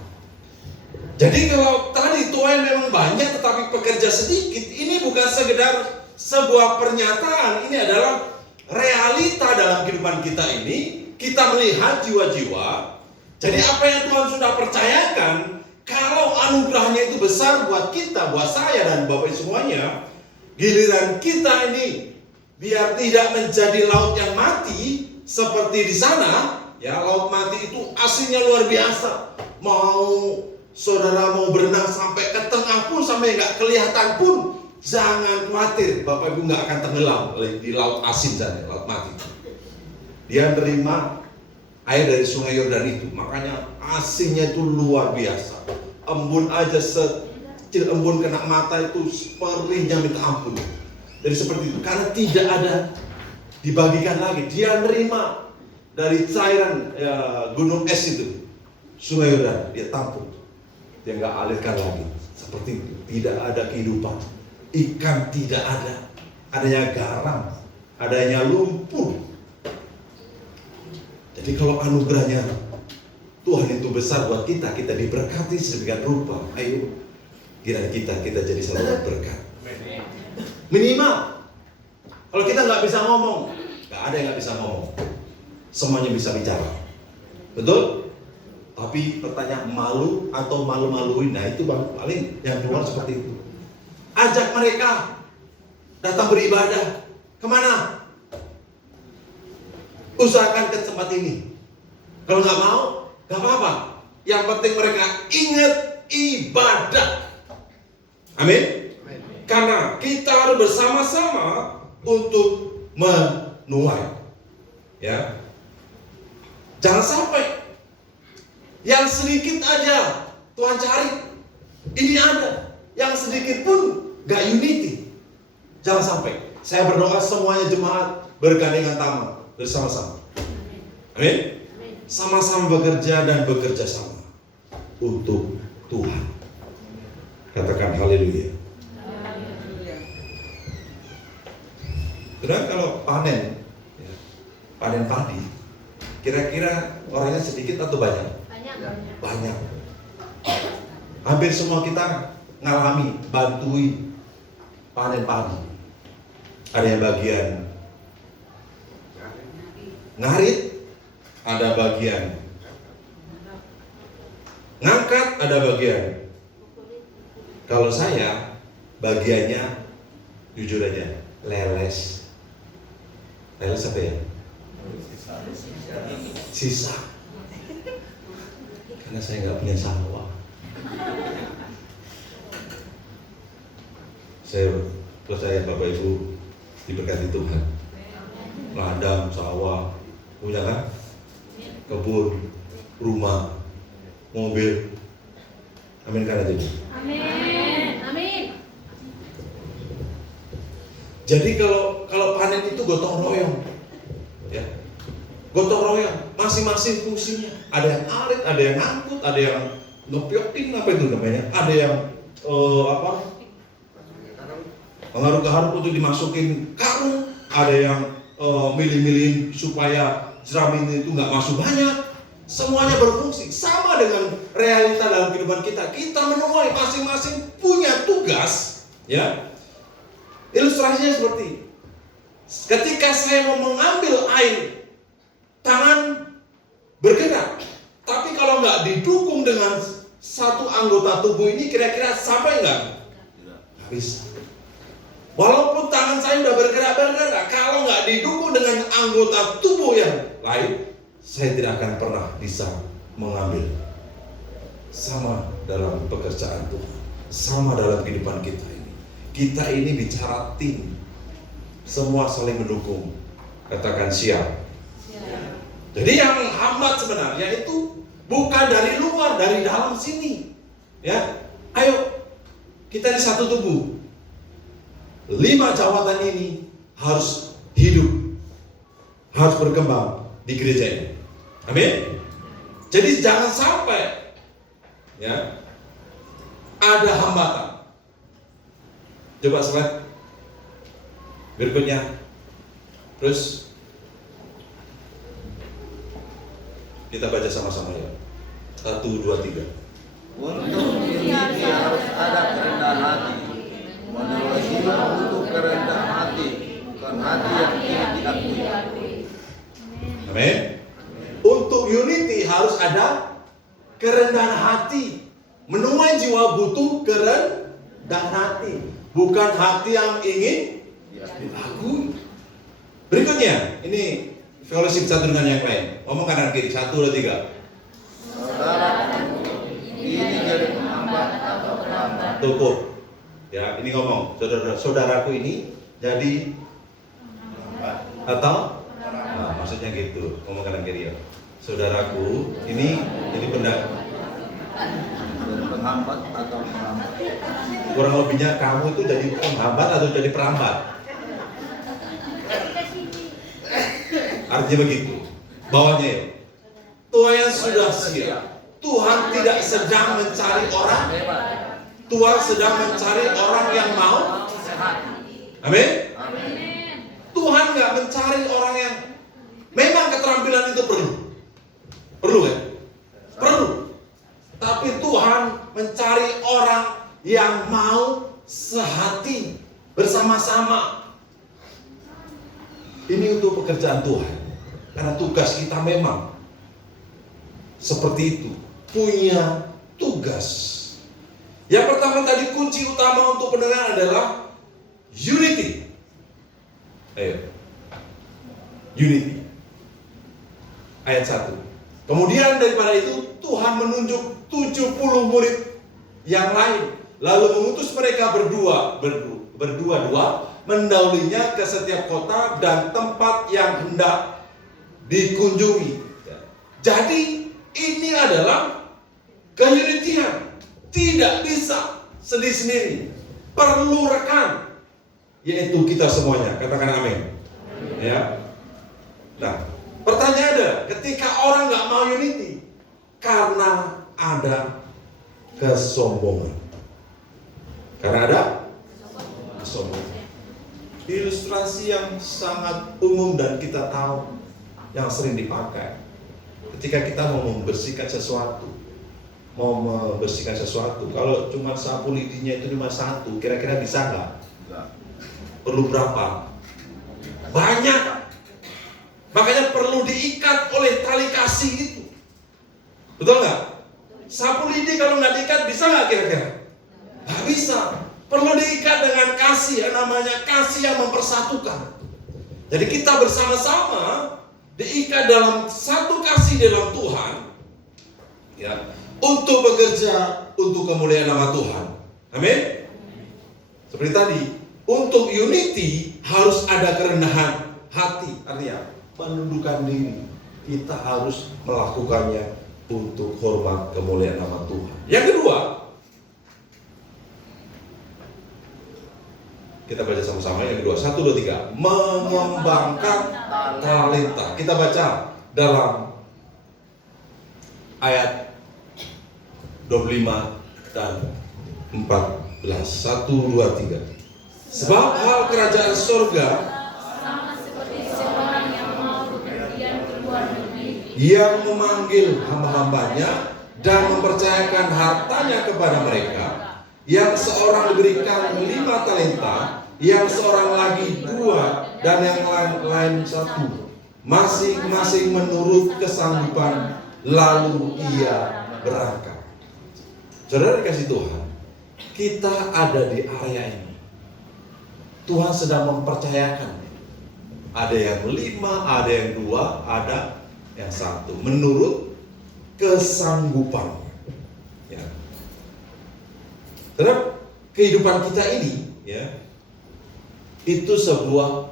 jadi kalau tadi Tuhan memang banyak tetapi pekerja sedikit, ini bukan sekedar sebuah pernyataan, ini adalah realita dalam kehidupan kita ini. Kita melihat jiwa-jiwa. Jadi apa yang Tuhan sudah percayakan, kalau anugerahnya itu besar buat kita, buat saya dan Bapak semuanya, giliran kita ini biar tidak menjadi laut yang mati seperti di sana, ya, laut mati itu aslinya luar biasa. Saudara mau berenang sampai ke tengah pun, sampai nggak kelihatan pun, jangan khawatir, Bapak Ibu nggak akan tenggelam di laut asin sana, laut mati. Dia menerima air dari sungai Yordan itu, makanya asinnya itu luar biasa. Embun aja sekecil embun kena mata itu perihnya minta ampun. Jadi seperti itu, karena tidak ada dibagikan lagi. Dia menerima dari cairan gunung es itu, sungai Yordan, dia tampung. Dia nggak alirkan lagi. Seperti itu, tidak ada kehidupan. Ikan tidak ada, adanya garam, adanya lumpur. Jadi kalau anugerahnya Tuhan itu besar buat kita, kita diberkati sedemikian rupa. Ayo, kira kita jadi saluran berkat. Minimal, kalau kita nggak bisa ngomong, nggak ada yang nggak bisa ngomong. Semuanya bisa bicara, betul? Tapi pertanyaan malu atau malu-maluin, nah itu paling yang keluar seperti itu. Ajak mereka datang beribadah. Kemana? Usahakan ke tempat ini. Kalau nggak mau, nggak apa-apa. Yang penting mereka ingat ibadah. Amin. Karena kita harus bersama-sama untuk menuai. Ya. Jangan sampai yang sedikit aja Tuhan cari. Ini ada. Yang sedikit pun gak unity. Jangan sampai. Saya berdoa semuanya jemaat bergandengan tangan bersama-sama. Amin. Sama-sama bekerja dan bekerja sama untuk Tuhan. Katakan haleluya. Saudara, kalau panen, ya, panen padi, kira-kira orangnya sedikit atau banyak? Banyak. Hampir semua kita ngalami, bantuin panen padi. Ada yang bagian ngarit, ada bagian ngangkat, ada bagian. Kalau saya bagiannya jujur aja leles. Leles apa ya? Sisa. Karena saya nggak punya sawah. Saya percaya Bapak Ibu diberkati Tuhan. Ladang, sawah, punya kan? Kebun, rumah, mobil. Amin kan aja. Amin. Amin. Jadi kalau panen itu gotong royong, ya, gotong royong, masing-masing fungsinya. Ada yang arit, ada yang ngangkut, ada yang ngepiokin, apa itu namanya? Ada yang mengharuk-haruk untuk dimasukin karung, ada yang milih-milih supaya jerami itu nggak masuk banyak. Semuanya berfungsi, sama dengan realita dalam kehidupan kita. Kita menuai, masing-masing punya tugas, ya. Ilustrasinya seperti ketika saya mau mengambil air, tangan bergerak, tapi kalau nggak didukung dengan satu anggota tubuh ini, kira-kira sampai nggak? Nggak bisa. Walaupun tangan saya udah bergerak, kalau nggak didukung dengan anggota tubuh yang lain, saya tidak akan pernah bisa mengambil. Sama dalam pekerjaan Tuhan, sama dalam kehidupan kita ini. Kita ini bicara tim, semua saling mendukung. Katakan siap. Jadi yang hambat sebenarnya itu bukan dari luar, dari dalam sini. Ya, ayo kita di satu tubuh. 5 jawatan ini harus hidup, harus berkembang di gereja ini. Amin. Jadi jangan sampai ya ada hambatan. Coba slide berikutnya. Terus kita baca sama-sama ya. 1, 2, 3. Untuk unity harus ada kerendahan hati. Menurut Tuhan butuh kerendahan hati, bukan hati yang ingin diakui. Amin. Untuk unity harus ada kerendahan hati. Menuai jiwa butuh kerendahan hati, bukan hati yang ingin diakui. Berikutnya, ini fellowship satu dengan yang lain. Ngomong kanan kiri, 1, 2, 3. Saudara, ini jadi penghambat atau pelambat. Cukup. Ya, ini ngomong, saudaraku ini jadi atau maksudnya gitu. Ngomong kanan kiri ya. Saudaraku ini jadi Jadi penghambat atau pelambat. kurang lebihnya kamu itu jadi penghambat atau jadi perambat. Artinya begitu. Bawahnya ya. Tuhan yang sudah siap. Tuhan tidak sedang mencari orang. Tuhan sedang mencari orang yang mau. Amin. Tuhan nggak mencari orang yang memang keterampilan itu perlu. Perlu kan? Perlu. Tapi Tuhan mencari orang yang mau sehati bersama-sama. Ini untuk pekerjaan Tuhan. Karena tugas kita memang seperti itu. Punya tugas. Yang pertama tadi kunci utama untuk pendengaran adalah unity. Ayo. Unity. Ayat 1. Kemudian daripada itu Tuhan menunjuk 70 murid yang lain, lalu mengutus mereka berdua-dua mendahulunya ke setiap kota dan tempat yang hendak dikunjungi. Jadi ini adalah keunitian, tidak bisa sendiri-sendiri, perlu rekan, yaitu kita semuanya. Katakan amin. Ya. Nah, pertanyaan ada, ketika orang nggak mau unity karena ada kesombongan. Karena ada kesombongan. Ilustrasi yang sangat umum dan kita tahu, yang sering dipakai ketika kita mau membersihkan sesuatu. Kalau cuma sapu lidinya itu cuma satu, kira-kira bisa nggak? Perlu berapa? Banyak. Makanya perlu diikat oleh tali kasih itu. Betul nggak? Sapu lidi kalau nggak diikat bisa nggak kira-kira? Nggak bisa. Perlu diikat dengan kasih, yang namanya kasih yang mempersatukan. Jadi kita bersama-sama diikat dalam satu kasih dalam Tuhan, ya, untuk bekerja untuk kemuliaan nama Tuhan. Amin. Seperti tadi, untuk unity harus ada kerendahan hati, artinya menundukkan diri. Kita harus melakukannya untuk hormat kemuliaan nama Tuhan. Yang kedua, kita baca sama-sama yang kedua. 1, 2, 3. Mengembangkan talenta. Kita baca dalam ayat 25 dan 14. 1, 2, 3. Sebab hal kerajaan surga sama seperti seorang yang mau bepergian ke luar negeri, yang memanggil hamba-hambanya dan mempercayakan hartanya kepada mereka. Yang seorang diberikan 5 talenta, yang seorang lagi 2, dan yang lain 1. Masing-masing menurut kesanggupan, lalu ia berangkat. Saudara dikasih Tuhan, kita ada di area ini. Tuhan sedang mempercayakan. Ada yang 5, ada yang 2, ada yang 1. Menurut kesanggupan. Ya. Terhadap kehidupan kita ini, ya, itu sebuah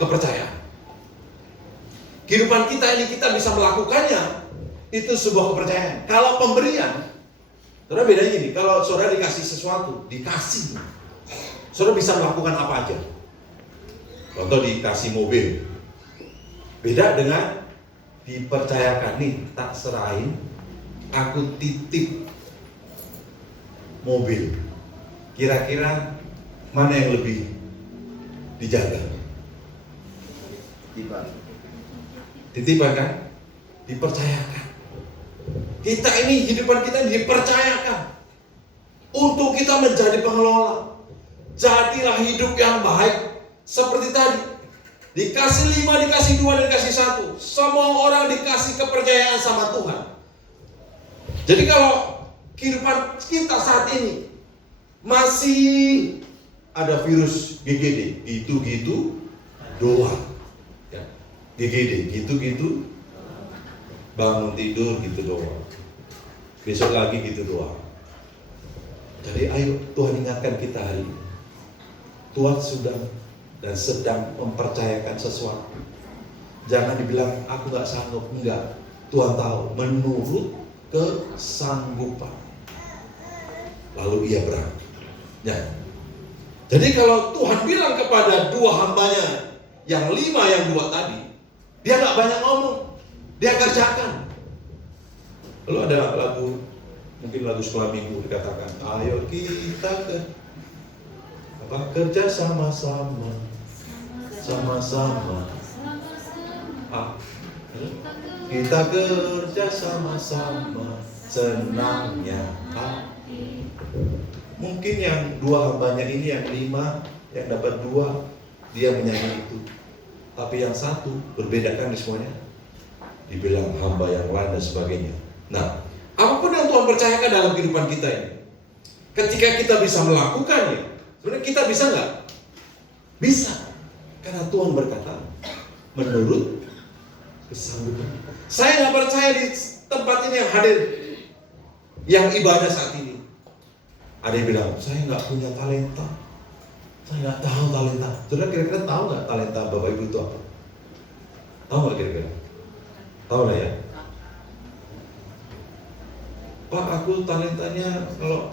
kepercayaan. Kehidupan kita ini kita bisa melakukannya, itu sebuah kepercayaan. Kalau pemberian, saudara bedanya gini, kalau saudara dikasih sesuatu, dikasih, saudara bisa melakukan apa aja. Contoh dikasih mobil, beda dengan dipercayakan, nih tak serahin, aku titip mobil, kira-kira mana yang lebih dijaga? Titipan kan? Dipercayakan. Kita ini, hidupan kita dipercayakan untuk kita menjadi pengelola. Jadilah hidup yang baik seperti tadi. Dikasih 5, dikasih 2, dan dikasih 1. Semua orang dikasih kepercayaan sama Tuhan. Jadi kalau kehidupan kita saat ini masih ada virus GGD, gitu-gitu doang, ya. GGD, gitu-gitu bangun tidur gitu doang, besok lagi gitu doang. Jadi ayo Tuhan ingatkan kita hari ini, Tuhan sudah dan sedang mempercayakan sesuatu. Jangan dibilang aku gak sanggup, enggak. Tuhan tahu menurut kesanggupan. Lalu ia berangkat. Ya. Jadi kalau Tuhan bilang kepada 2 hambanya, yang 5, yang 2 tadi, dia gak banyak ngomong, dia kerjakan. Lalu ada lagu, mungkin lagu sekolah minggu dikatakan, ayo kita kerja sama-sama, sama-sama. Kita kerja sama-sama, senangnya hati. Mungkin yang 2 hambanya ini, yang 5, yang dapat 2, dia menyanyi itu. Tapi yang 1 berbedakan di semuanya. Dibilang hamba yang lain dan sebagainya. Nah, apapun yang Tuhan percayakan dalam kehidupan kita ini, ketika kita bisa melakukannya, sebenarnya kita bisa nggak? Bisa. Karena Tuhan berkata, menurut kesanggupan. Saya nggak percaya di tempat ini yang hadir yang ibadah saat ini. Ada yang bilang, saya nggak punya talenta, saya nggak tahu talenta. Saudara kira-kira tahu nggak talenta Bapak Ibu itu apa? Tahu nggak kira-kira? Tahu lah ya. Pak, aku talentanya kalau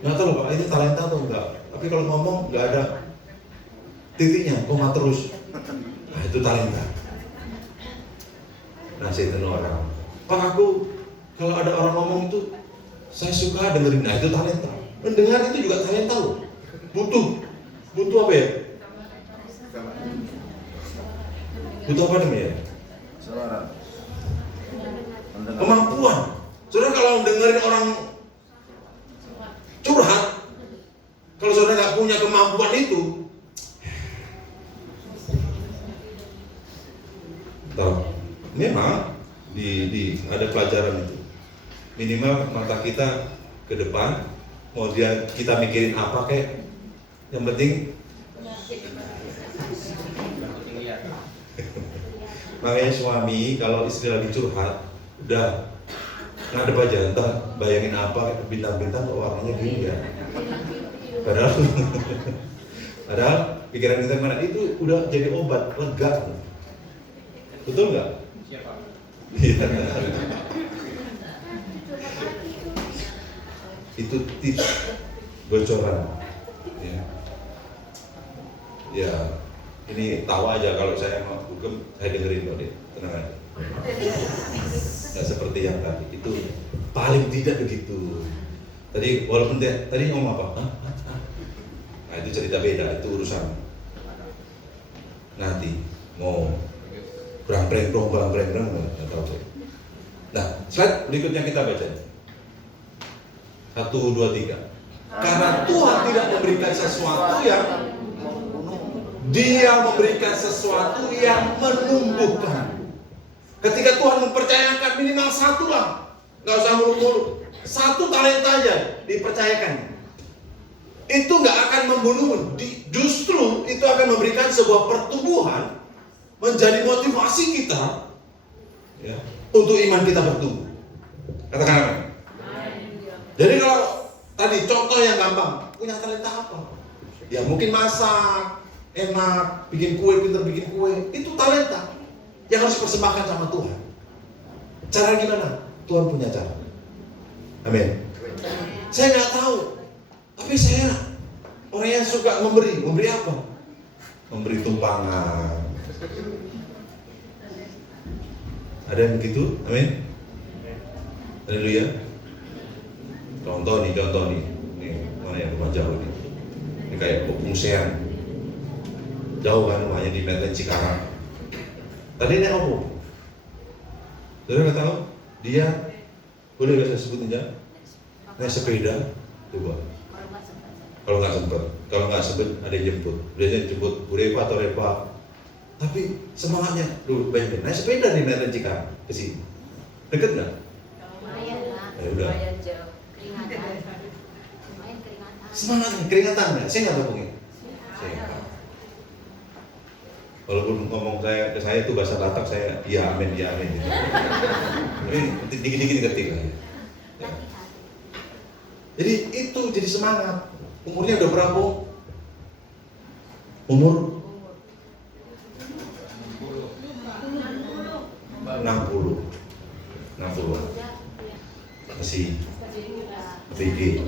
nggak tahu Pak, ini talenta atau enggak. Tapi kalau ngomong nggak ada titiknya, koma terus. Nah itu talenta. Nah saya itu orang. Pak, aku kalau ada orang ngomong itu saya suka dengerin. Nah itu talenta. Mendengar itu juga talenta loh. Butuh apa ya? Butuh apa namanya? Suara. Kemampuan. Saudara kalau dengerin orang curhat, kalau saudara nggak punya kemampuan itu, tahu? Memang ada pelajaran itu. Minimal mata kita ke depan, mau kita mikirin apa kayak, yang penting. Makanya suami kalau istri lagi curhat, udah ngadep aja, entah bayangin apa bintang-bintang warnanya gini ya. Padahal pikiran kita mana itu udah jadi obat lega. Betul nggak? Iya. Itu tips bocoran. Ya, ini tawa aja kalau saya mau hukum, saya dengerin kok deh, tenang aja. Nggak seperti yang tadi, itu paling tidak begitu. Tadi walaupun tadi ngomong apa? Hah? Nah itu cerita beda, itu urusan nanti mau berang-breng nggak tahu saya. Nah slide berikutnya kita baca 1, 2, 3. Karena Tuhan tidak memberikan sesuatu yang Dia memberikan sesuatu yang menumbuhkan. Ketika Tuhan mempercayakan minimal satu lah, nggak usah muluk-muluk, 1 talenta aja dipercayakan. Itu nggak akan membunuh, justru itu akan memberikan sebuah pertumbuhan, menjadi motivasi kita ya, untuk iman kita bertumbuh. Katakan apa? Jadi kalau tadi contoh yang gampang, punya talenta apa? Ya mungkin masak, enak, bikin kue, pintar bikin kue, itu talenta yang harus dipersembahkan sama Tuhan. Cara gimana? Tuhan punya cara. Amin. Saya nggak tahu, tapi saya orang yang suka memberi apa? Memberi tumpangan. Ada yang begitu? Amin. Haleluya. Contoh nih, ini mana yang rumah jauh nih? Ini kayak pengungsian. Jauh kan rumahnya di Menteng Cikarang. Tadi ini apa? Saudara nggak tahu? Dia boleh nggak saya sebutin ya? Naik sepeda, coba. Kalau nggak sempat, ada yang jemput. Biasanya jemput Bu Repa atau Repa. Tapi semangatnya, bayangin, naik sepeda di Menteng Cikarang ke sini. Deket nggak? Lumayan lah. Ya udah. Lumayan jauh. Keringatan. Lumayan keringatan. Semangatnya, keringatan nggak? Saya nggak tahu mungkin. Walaupun ngomong ke saya itu bahasa Batak, saya iya amin gitu. Tapi dikit-dikit ngerti lah ya. Jadi itu jadi semangat. Umurnya udah berapa? Umur 60. Masih BG.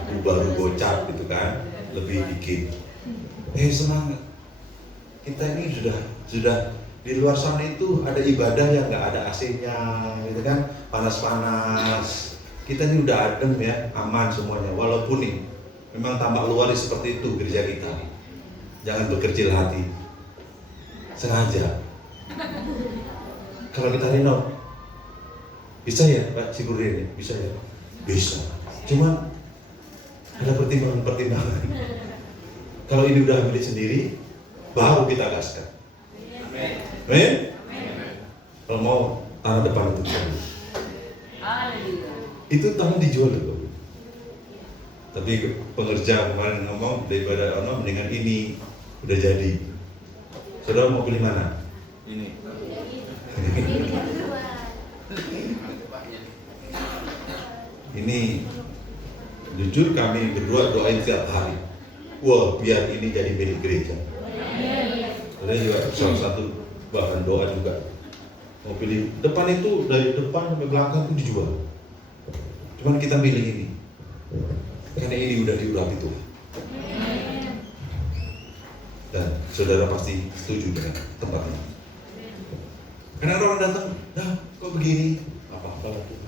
Aku baru bocah gitu kan, lebih dikit. Semangat. Kita ini sudah di luar sana itu ada ibadah yang nggak ada AC-nya, gitu kan, panas-panas. Kita ini udah adem ya, aman semuanya. Walaupun nih, memang tampak luar seperti itu gereja kita. Jangan berkecil hati. Sengaja. Kalau kita renov, bisa ya Pak Sigurd ini? Bisa ya? Bisa. Cuma ada pertimbangan. Kalau ini udah milik sendiri, baru kita gaskan. Amin. Kalau mau tanah depan itu, itu tanah dijual loh. Tapi pengerja kemarin ngomong daripada mendingan ini udah jadi. Saudara mau pilih mana? Ini. Ini jujur kami berdua doain tiap hari. Wah, biar ini jadi milik gereja. Ada juga salah satu bahan doa juga. Mau pilih depan itu, dari depan sampai belakang itu dijual. Cuman kita pilih ini. Karena ini udah diurapi Tuhan. Dan saudara pasti setuju dengan tempat ini. Karena orang datang, nah kok begini? Apa-apa lah tuh.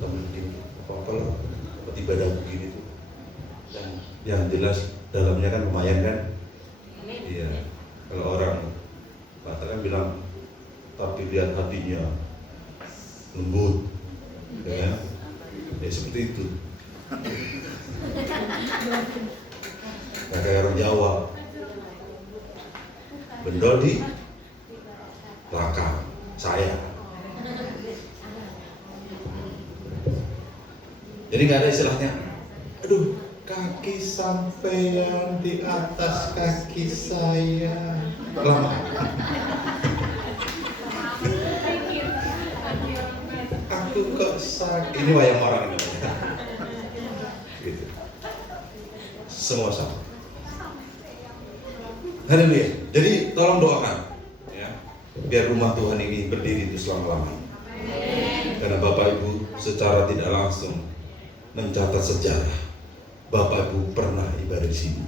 Kamu begini, apa-apa lah. Ibadah begini tuh. Dan yang jelas dalamnya kan lumayan kan? Iya. Kalau orang katakan bilang, tapi lihat hatinya lembut, ya, ya seperti itu. Nah, kayak orang Jawa, bendol di belakang saya. Jadi nggak ada istilahnya, aduh kaki sampean di atas kaki saya, lama. Aku kok sakit. Ini wayang orang ini. Gitu. Semua sama. Haleluya. Jadi tolong doakan, ya, biar rumah Tuhan ini berdiri itu selama-lamanya. Karena Bapak Ibu secara tidak langsung mencatat sejarah, Bapak Ibu pernah ibadah di sini.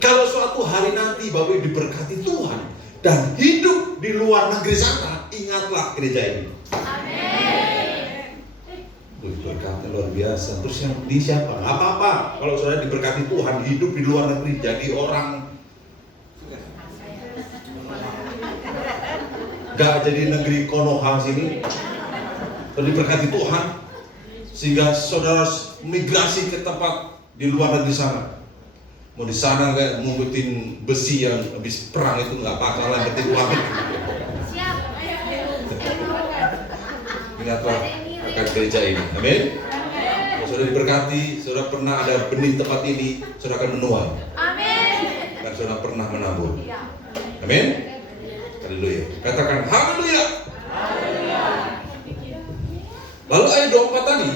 Kalau suatu hari nanti Bapak Ibu diberkati Tuhan dan hidup di luar negeri sana, ingatlah gereja ini. Berkatnya luar biasa. Terus yang di siapa? Gak apa-apa. Kalau saudara diberkati Tuhan, hidup di luar negeri, jadi orang gak jadi negeri Konoha sini. Kalau diberkati Tuhan, sehingga saudara migrasi ke tempat di luar negeri sana. Mau di sana kayak ngumpetin besi yang habis perang itu nggak apa-apa lah, penting uang. Ingatlah akan gereja ini, amin. Kalau saudara diberkati, saudara pernah ada benih tempat ini, saudara akan menuai. Amin. Dan saudara pernah menabur. Amin. Haleluya. Katakan haleluya. Lalu ayat 24 tadi,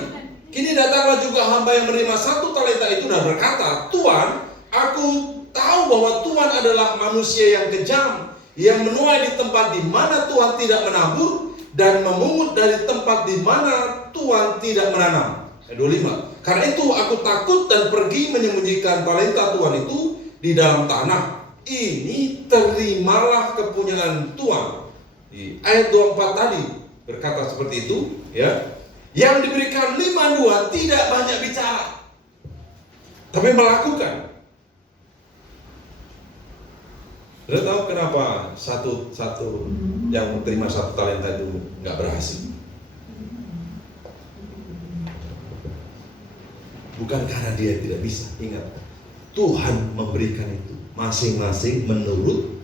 kini datanglah juga hamba yang menerima 1 talenta itu dan berkata, Tuhan, aku tahu bahwa Tuhan adalah manusia yang kejam, yang menuai di tempat di mana Tuhan tidak menabur dan memungut dari tempat di mana Tuhan tidak menanam. Ayat 25. Karena itu aku takut dan pergi menyembunyikan talenta Tuhan itu di dalam tanah. Ini terimalah kepunyaan Tuhan. Di ayat 24 tadi berkata seperti itu, ya. Yang diberikan 5 tidak banyak bicara, tapi melakukan. Sudah tahu kenapa satu yang menerima 1 talenta itu nggak berhasil? Bukan karena dia tidak bisa. Ingat, Tuhan memberikan itu masing-masing menurut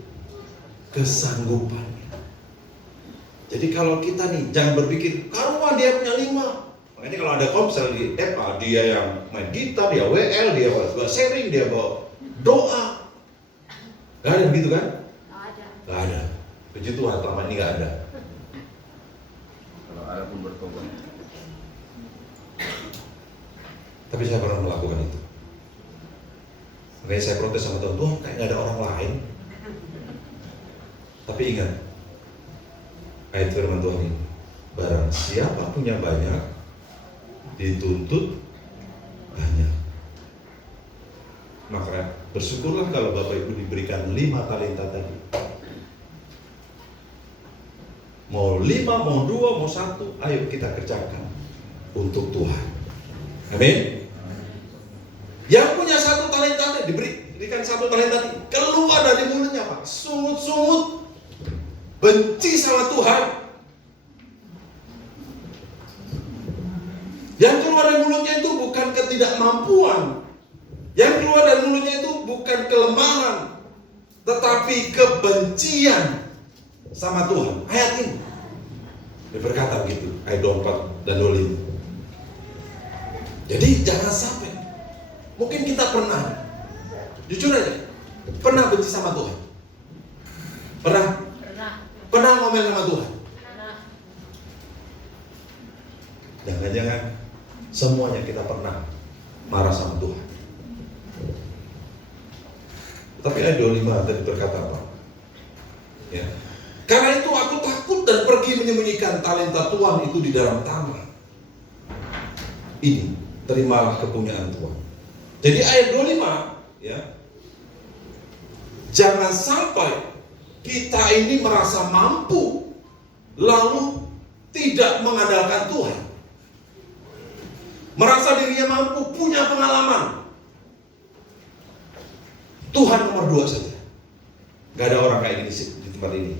kesanggupannya. Jadi kalau kita nih jangan berpikir karuan dia punya 5. Makanya kalau ada komsel di EPA, dia yang main gitar, dia WL, dia bawa sharing, dia bawa doa. Gak ada begitu kan? Gak ada. Puji Tuhan, selama ini gak ada. Kalau ada pun bertobat. Tapi saya pernah melakukan itu. Makanya saya protes sama Tuhan, Tuhan kayak gak ada orang lain. Tapi ingat, ayat firman Tuhan ini, barang siapa punya banyak, dituntut banyak. Maka bersyukurlah kalau Bapak Ibu diberikan 5 talenta tadi. Mau 5, mau 2, mau 1, ayo kita kerjakan untuk Tuhan. Amin. Yang punya 1 talenta tadi, diberikan 1 talenta tadi, keluar dari mulutnya Pak, sungut-sungut, benci sama Tuhan. Yang keluar dari mulutnya itu bukan ketidakmampuan. Yang keluar dari mulutnya itu bukan kelemahan, tetapi kebencian sama Tuhan. Ayat ini dia berkata begitu, ayat 24 dan 25. Jadi jangan sampai, mungkin kita pernah, jujur aja, pernah benci sama Tuhan. Pernah ngomel sama Tuhan. Jangan-jangan Semuanya kita pernah marah sama Tuhan. Tapi ayat 25 tadi berkata apa? Ya. Karena itu aku takut dan pergi menyembunyikan talenta Tuhan itu di dalam tanah. Ini, terimalah kepunyaan Tuhan. Jadi ayat 25, ya. Jangan sampai kita ini merasa mampu lalu tidak mengandalkan Tuhan. Merasa dirinya mampu, punya pengalaman. Tuhan nomor 2 saja. Gak ada orang kayak gini di tempat ini.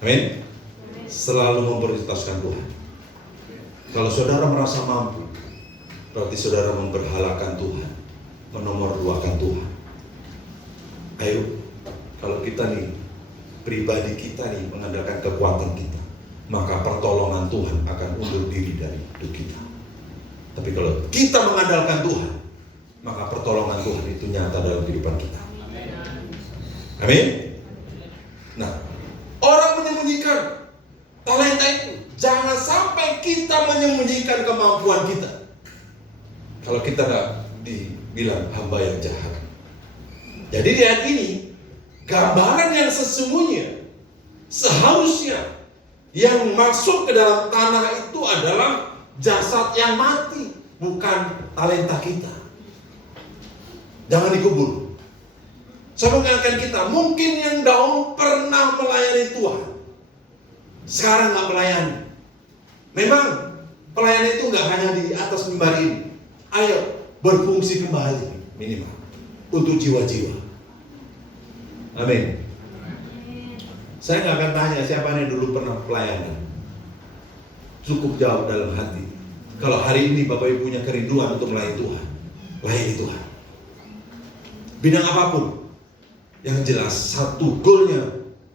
Amin. Selalu memprioritaskan Tuhan. Kalau saudara merasa mampu, berarti saudara memberhalakan Tuhan, menomorduakan Tuhan. Ayo, kalau kita nih, pribadi kita nih mengandalkan kekuatan kita, maka pertolongan Tuhan akan undur diri dari hidup kita. Tapi kalau kita mengandalkan Tuhan, maka pertolongan Tuhan itu nyata dalam kehidupan kita. Amin. Nah, orang menyembunyikan talenta itu, jangan sampai kita menyembunyikan kemampuan kita. Kalau kita nggak dibilang hamba yang jahat. Jadi di ayat ini, gambaran yang sesungguhnya, seharusnya yang masuk ke dalam tanah itu adalah jasad yang mati, bukan talenta kita. Jangan dikubur. Saya mengingatkan kita, mungkin yang dahulu pernah melayani Tuhan, sekarang nggak melayani. Memang pelayanan itu nggak hanya di atas mimbar ini. Ayo berfungsi kembali minimal untuk jiwa-jiwa. Amin. Saya nggak akan tanya siapa yang dulu pernah pelayanan. Cukup jauh dalam hati. Kalau hari ini Bapak Ibu punya kerinduan untuk melayani Tuhan, layani Tuhan. Bidang apapun, yang jelas satu goalnya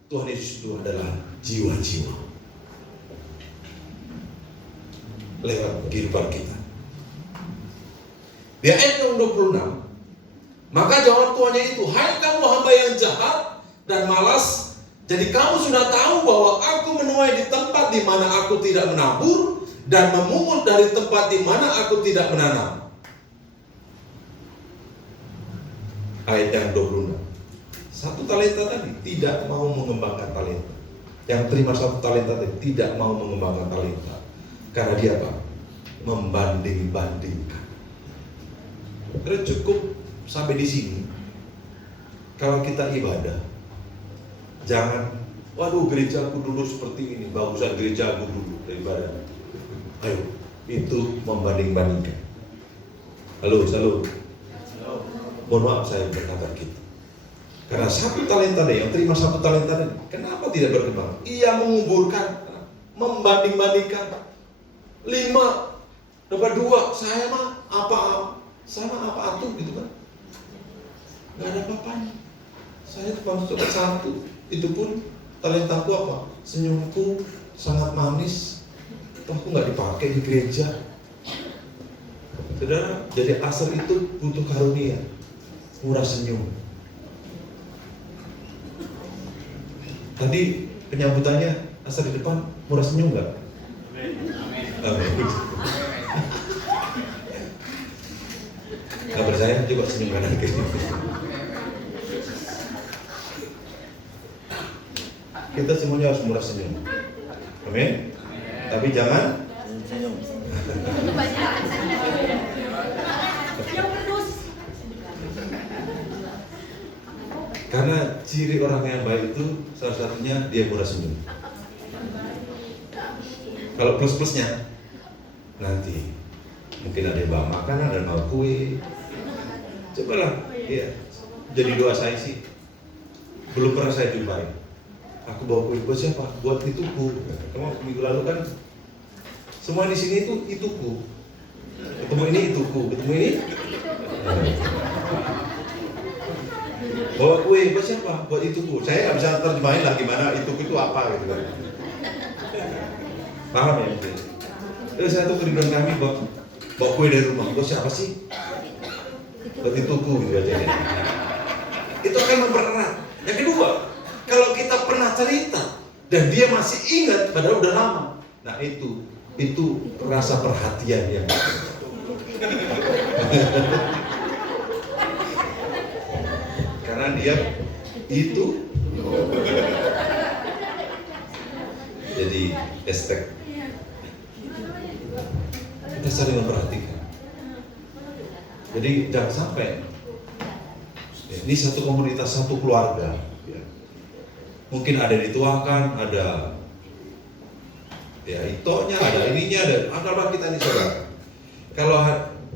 Tuhan Yesus itu adalah jiwa-jiwa lewat kehidupan kita. Di ayat yang 26, maka jawab tuannya itu, hai kamu hamba yang jahat dan malas, jadi kamu sudah tahu bahwa aku menuai di tempat di mana aku tidak menabur dan memungut dari tempat di mana aku tidak menanam. Ayat yang 26. Satu talenta tadi tidak mau mengembangkan talenta. Yang terima satu talenta tadi tidak mau mengembangkan talenta. Karena dia apa? Membanding-bandingkan. Karena cukup sampai di sini. Kalau kita ibadah, jangan, waduh gerejaku dulu seperti ini, bagusan gerejaku dulu daripada. Ayo, itu membanding-bandingkan. Halo, salut. Mohon maaf saya berkata gitu. Karena satu talenta deh, yang terima satu talenta deh, kenapa tidak berkembang? Ia menguburkan, membanding-bandingkan. 5 dapat 2, saya mah apa sama apa atuh gitu kan? Gak ada apa-apanya. Saya cuma dapat 1, itu pun talentaku apa? Senyumku sangat manis. Aku nggak dipakai di gereja. Saudara, jadi asal itu butuh karunia, murah senyum. Tadi penyambutannya asal di depan murah senyum nggak? Amin. Nggak percaya? Coba senyum kanan kiri. Kita semuanya harus murah senyum. Amin. Tapi jangan senyum. Karena ciri orang yang baik itu salah satunya dia murah senyum. Kalau plus-plusnya nanti mungkin ada yang bawa makanan, ada yang bawa kue. Cobalah, ya. Jadi doa saya sih, belum pernah saya jumpai. Aku bawa kue buat siapa? Buat ituku. Kamu minggu lalu kan semua di sini itu ituku. Ketemu ini ituku, ketemu ini. Bawa kue buat siapa? Buat ituku. Saya nggak bisa terjemahin lah gimana ituku itu apa gitu kan. Paham ya mungkin? Terus saya tuh kerinduan kami bawa kue dari rumah. Buat siapa sih? Buat ituku gitu aja. Itu akan mempererat. Yang kedua, kalau kita pernah cerita dan dia masih ingat padahal udah lama. Nah itu rasa perhatian yang Karena dia itu. Jadi hashtag kita saling memperhatikan. Jadi jangan sampai ini satu komunitas, satu keluarga. Ya. Mungkin ada yang dituakan, ada ya itonya, ada ininya, ada kita ini saudara. Kalau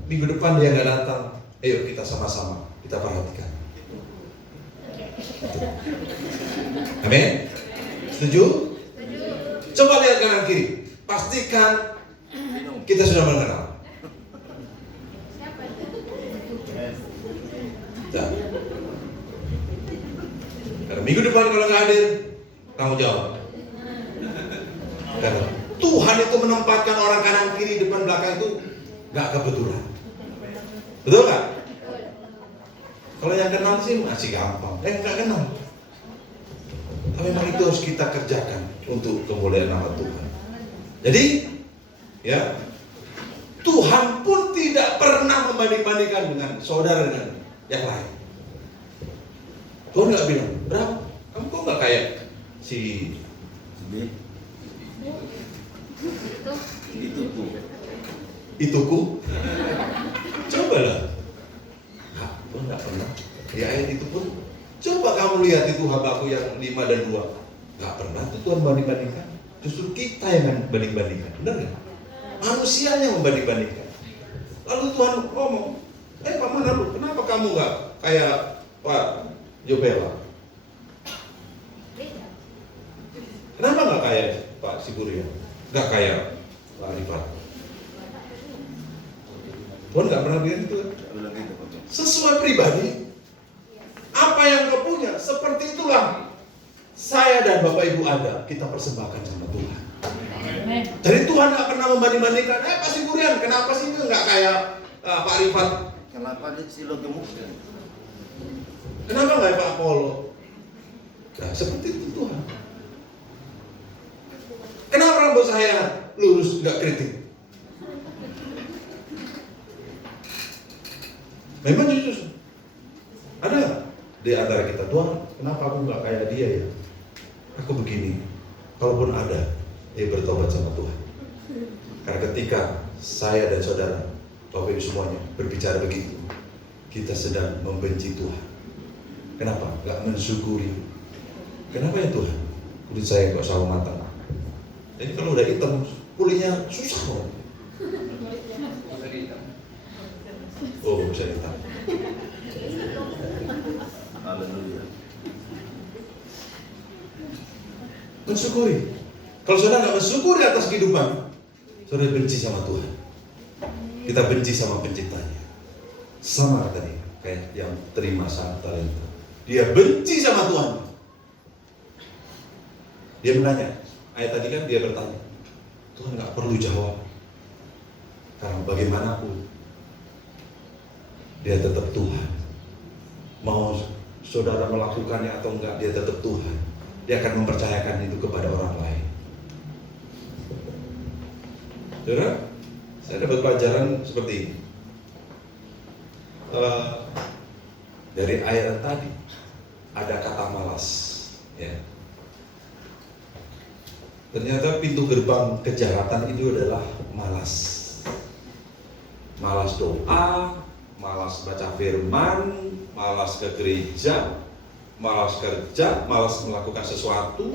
minggu depan dia nggak datang, ayo kita sama-sama kita perhatikan. Amin. Setuju? Coba lihat kanan kiri, pastikan kita sudah mengenal. Nah. Karena minggu depan kalau nggak hadir, tanggung jawab. Karena Tuhan itu menempatkan orang kanan kiri depan belakang itu nggak kebetulan. Betul nggak? Kalau yang kenal sih masih gampang. Nggak kenal. Tapi memang itu harus kita kerjakan untuk kemuliaan nama Tuhan. Jadi, ya, Tuhan pun tidak pernah membanding-bandingkan dengan saudara dengan yang lain. Tuhan nggak bilang, berapa? Kamu kok nggak kayak si ituku? Coba lah. Nah, Tuhan nggak pernah. Di ayat itu pun, coba kamu lihat itu Habakuk yang 5 dan 2. Nggak pernah itu Tuhan banding-bandingkan. Justru kita yang banding-bandingkan. Benar nggak? Manusianya membanding-bandingkan. Lalu Tuhan ngomong, Pak Manalu, kenapa kamu nggak kayak Pak Jobela? Kenapa nggak kayak Pak Siburia? Nggak kayak Pak Rifat? Tuhan nggak pernah bilang itu. Sesuai pribadi, apa yang kau punya, seperti itulah saya dan Bapak Ibu ada, kita persembahkan sama Tuhan. Jadi Tuhan nggak pernah membanding-bandingkan, Pak Siburian, kenapa sih itu nggak kayak Pak Rifat? Kenapa dia silo gemuk? Kenapa nggak Pak Apollo? Nah, seperti itu Tuhan. Kenapa rambut saya lurus, nggak kritik? Memang jujur. Ada di antara kita, Tuhan, kenapa aku nggak kayak dia ya? Aku begini. Kalaupun ada, bertobat sama Tuhan. Karena ketika saya dan saudara, Bapak Ibu semuanya berbicara begitu, kita sedang membenci Tuhan. Kenapa? Gak mensyukuri. Kenapa ya Tuhan? Kulit saya kok sawo matang. Jadi kalau udah hitam, kulitnya susah kok. Oh, bisa hitam. Haleluya. Mensyukuri. Kalau saudara nggak mensyukuri atas kehidupan, saudara benci sama Tuhan. Kita benci sama penciptanya. Sama tadi, kayak yang terima 1 talenta. Dia benci sama Tuhan. Dia menanya, ayat tadi kan dia bertanya, Tuhan nggak perlu jawab. Karena bagaimanapun, dia tetap Tuhan. Mau saudara melakukannya atau enggak, dia tetap Tuhan. Dia akan mempercayakan itu kepada orang lain. Saudara, saya dapat pelajaran seperti ini. Dari ayat tadi ada kata malas, ya. Ternyata pintu gerbang kejahatan itu adalah malas. Malas doa, malas baca firman, malas ke gereja, malas kerja, malas melakukan sesuatu.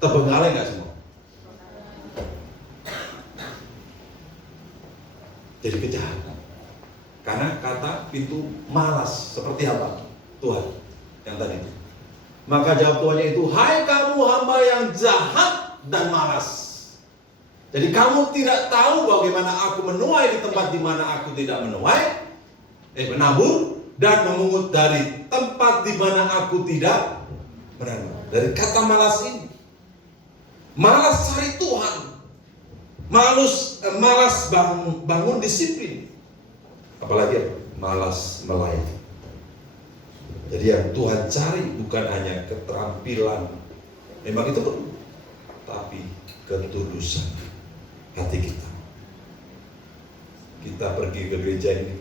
Terbengkalai nggak semua? Jadi kejahatan. Karena kata pintu malas, seperti apa? Tuhan yang tadi. Maka jawab Tuhannya itu, hai kamu hamba yang jahat dan malas. Jadi kamu tidak tahu bagaimana aku menuai di tempat di mana aku tidak menuai, menabur dan memungut dari tempat di mana aku tidak menanam. Dari kata malas ini, malas cari Tuhan, malas bangun disiplin, apalagi malas melayani. Jadi yang Tuhan cari bukan hanya keterampilan, memang itu perlu, tapi ketulusan hati kita. Kita pergi ke gereja ini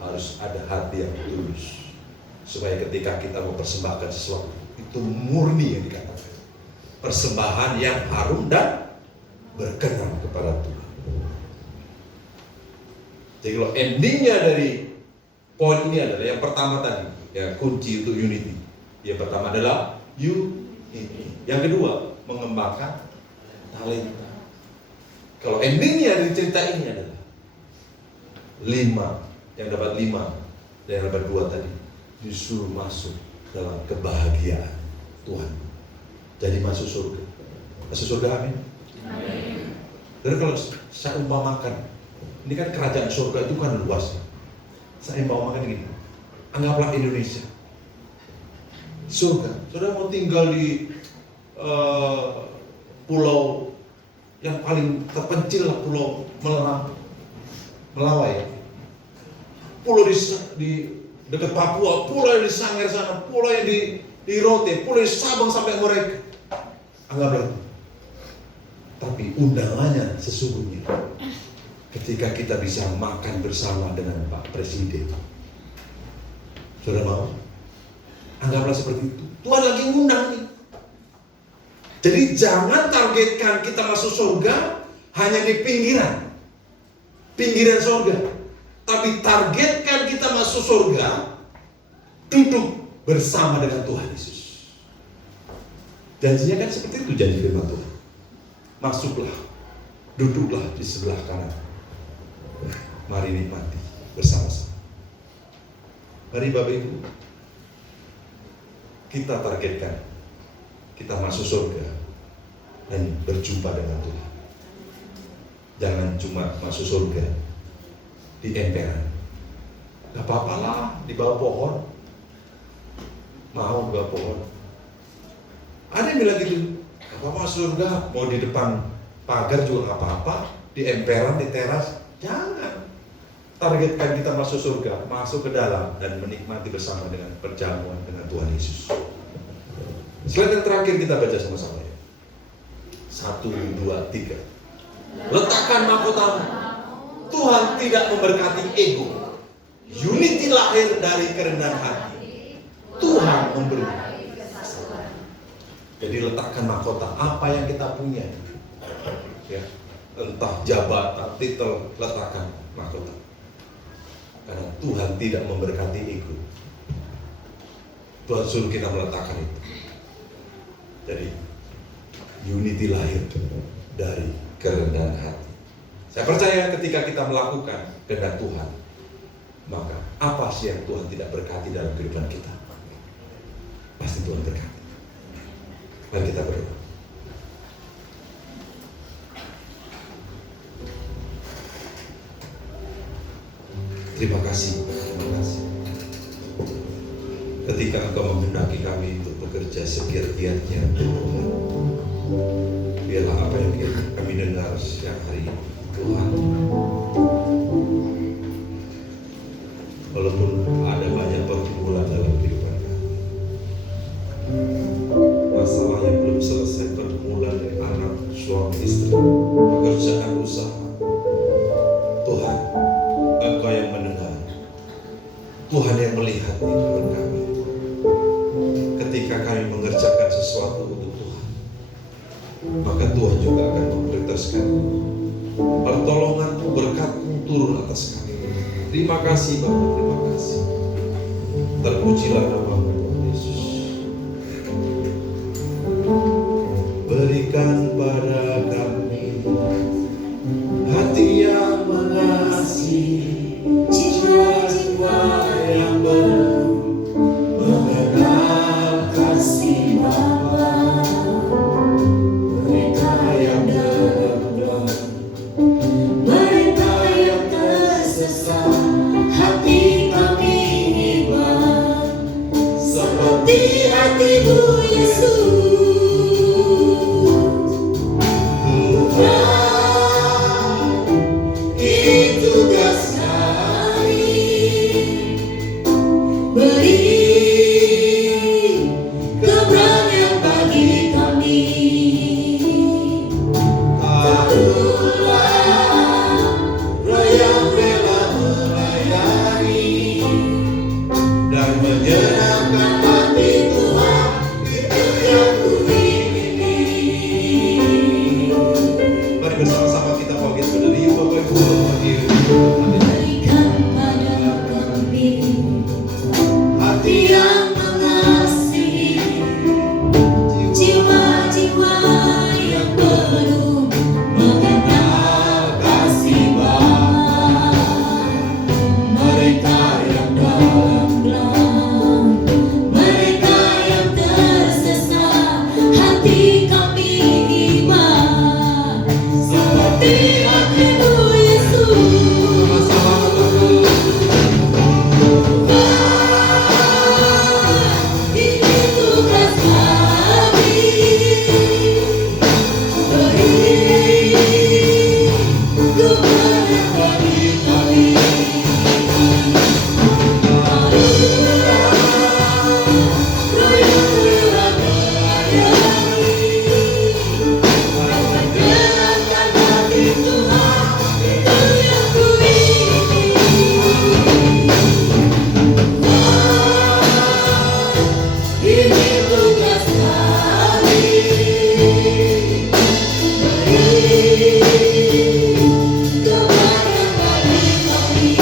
harus ada hati yang tulus. Supaya ketika kita mempersembahkan sesuatu, itu murni yang dikatakan. Persembahan yang harum dan berkenan kepada Tuhan. Jadi kalau endingnya dari poin ini adalah yang pertama tadi, ya kunci untuk unity. Yang pertama adalah unity. Yang kedua, mengembangkan talenta. Kalau endingnya dari cerita ini adalah 5, yang dapat 5 dan yang dapat 2 tadi disuruh masuk dalam kebahagiaan Tuhan. Jadi masuk surga. Masuk surga, amin. Dan kalau saya umpamakan, ini kan kerajaan surga itu kan luas. Saya umpamakan gini, anggaplah Indonesia surga. Saudara mau tinggal di pulau yang paling terpencil lah, Pulau Melawai, pulau di dekat Papua, pulau yang di Sangir sana, pulau yang di Rote, pulau di Sabang sampai Mereka. Anggaplah. Tapi undangannya sesungguhnya ketika kita bisa makan bersama dengan Pak Presiden. Saudara mau? Anggaplah seperti itu. Tuhan lagi ngundang nih. Jadi jangan targetkan kita masuk surga hanya di pinggiran surga. Tapi targetkan kita masuk surga duduk bersama dengan Tuhan Yesus. Janjinya kan seperti itu, janji firman Tuhan. Masuklah, duduklah di sebelah kanan. Mari nikmati bersama-sama. Mari Bapak Ibu, kita targetkan kita masuk surga dan berjumpa dengan Tuhan. Jangan cuma masuk surga di emperan. Gak apa-apa lah di bawah pohon. Mau di bawah pohon. Ada yang bilang gitu, gak apa-apa surga, mau di depan pagar juga gak apa-apa, di emperan, di teras. Jangan. Targetkan kita masuk surga, masuk ke dalam dan menikmati bersama dengan perjamuan dengan Tuhan Yesus. Slide yang terakhir kita baca sama-sama ya. 1, 2, 3. Letakkan mahkotamu. Tuhan tidak memberkati ego. Unity lahir dari kerendahan hati. Tuhan memberi. Jadi letakkan mahkota apa yang kita punya. Ya, entah jabatan, titel, letakkan mahkota. Karena Tuhan tidak memberkati ego. Tuhan suruh kita meletakkan itu. Jadi unity lahir dari kerendahan hati. Saya percaya ketika kita melakukan kehendak Tuhan, maka apa sih yang Tuhan tidak berkati dalam kehidupan kita? Pasti Tuhan berkati. Mari kita berdoa. Terima kasih. Ketika Engkau menghendaki kami untuk bekerja segiat-giatnya untuk Tuhan, biarlah apa yang kami dengar siang hari ini, Tuhan, walaupun ada banyak pergumulan dalam kehidupan kami, masalah yang belum selesai, pergumulan dari anak, suami, istri, pekerjaan, usaha, Tuhan, Engkau yang mendengar, Tuhan yang melihat kehidupan kami. Ketika kami mengerjakan sesuatu untuk Tuhan, maka Tuhan juga akan memprioritaskan pertolongan, berkat-Mu turun atas kami. Terima kasih Bapa, terima kasih. Terpujilah nama-Mu Tuhan Yesus. Berikan pada kami hati yang mengasihi, jiwa-jiwa yang belum mengenal kasih Bapa. Mereka yang demam, mereka yang tersesat, hati kami iman seperti hati-Mu Yesus. Tuhan, ini tugas kami, beri keberanian bagi kami. Taruhlah roh yang rela melayani menyenangkan hati Tuhan, itu yang ku ingini. Mari bersama-sama kita bangkit berdiri, Bapak Ibu, hadir. Berikan pada kami hati yang mengasihi, jiwa-jiwa yang penuh mengenal kasih Bapa. Mereka yang dalam gelap, mereka yang tersesat, hati kami iman seperti hatimu Yesus. Ini tugas kami, beri kepada kami.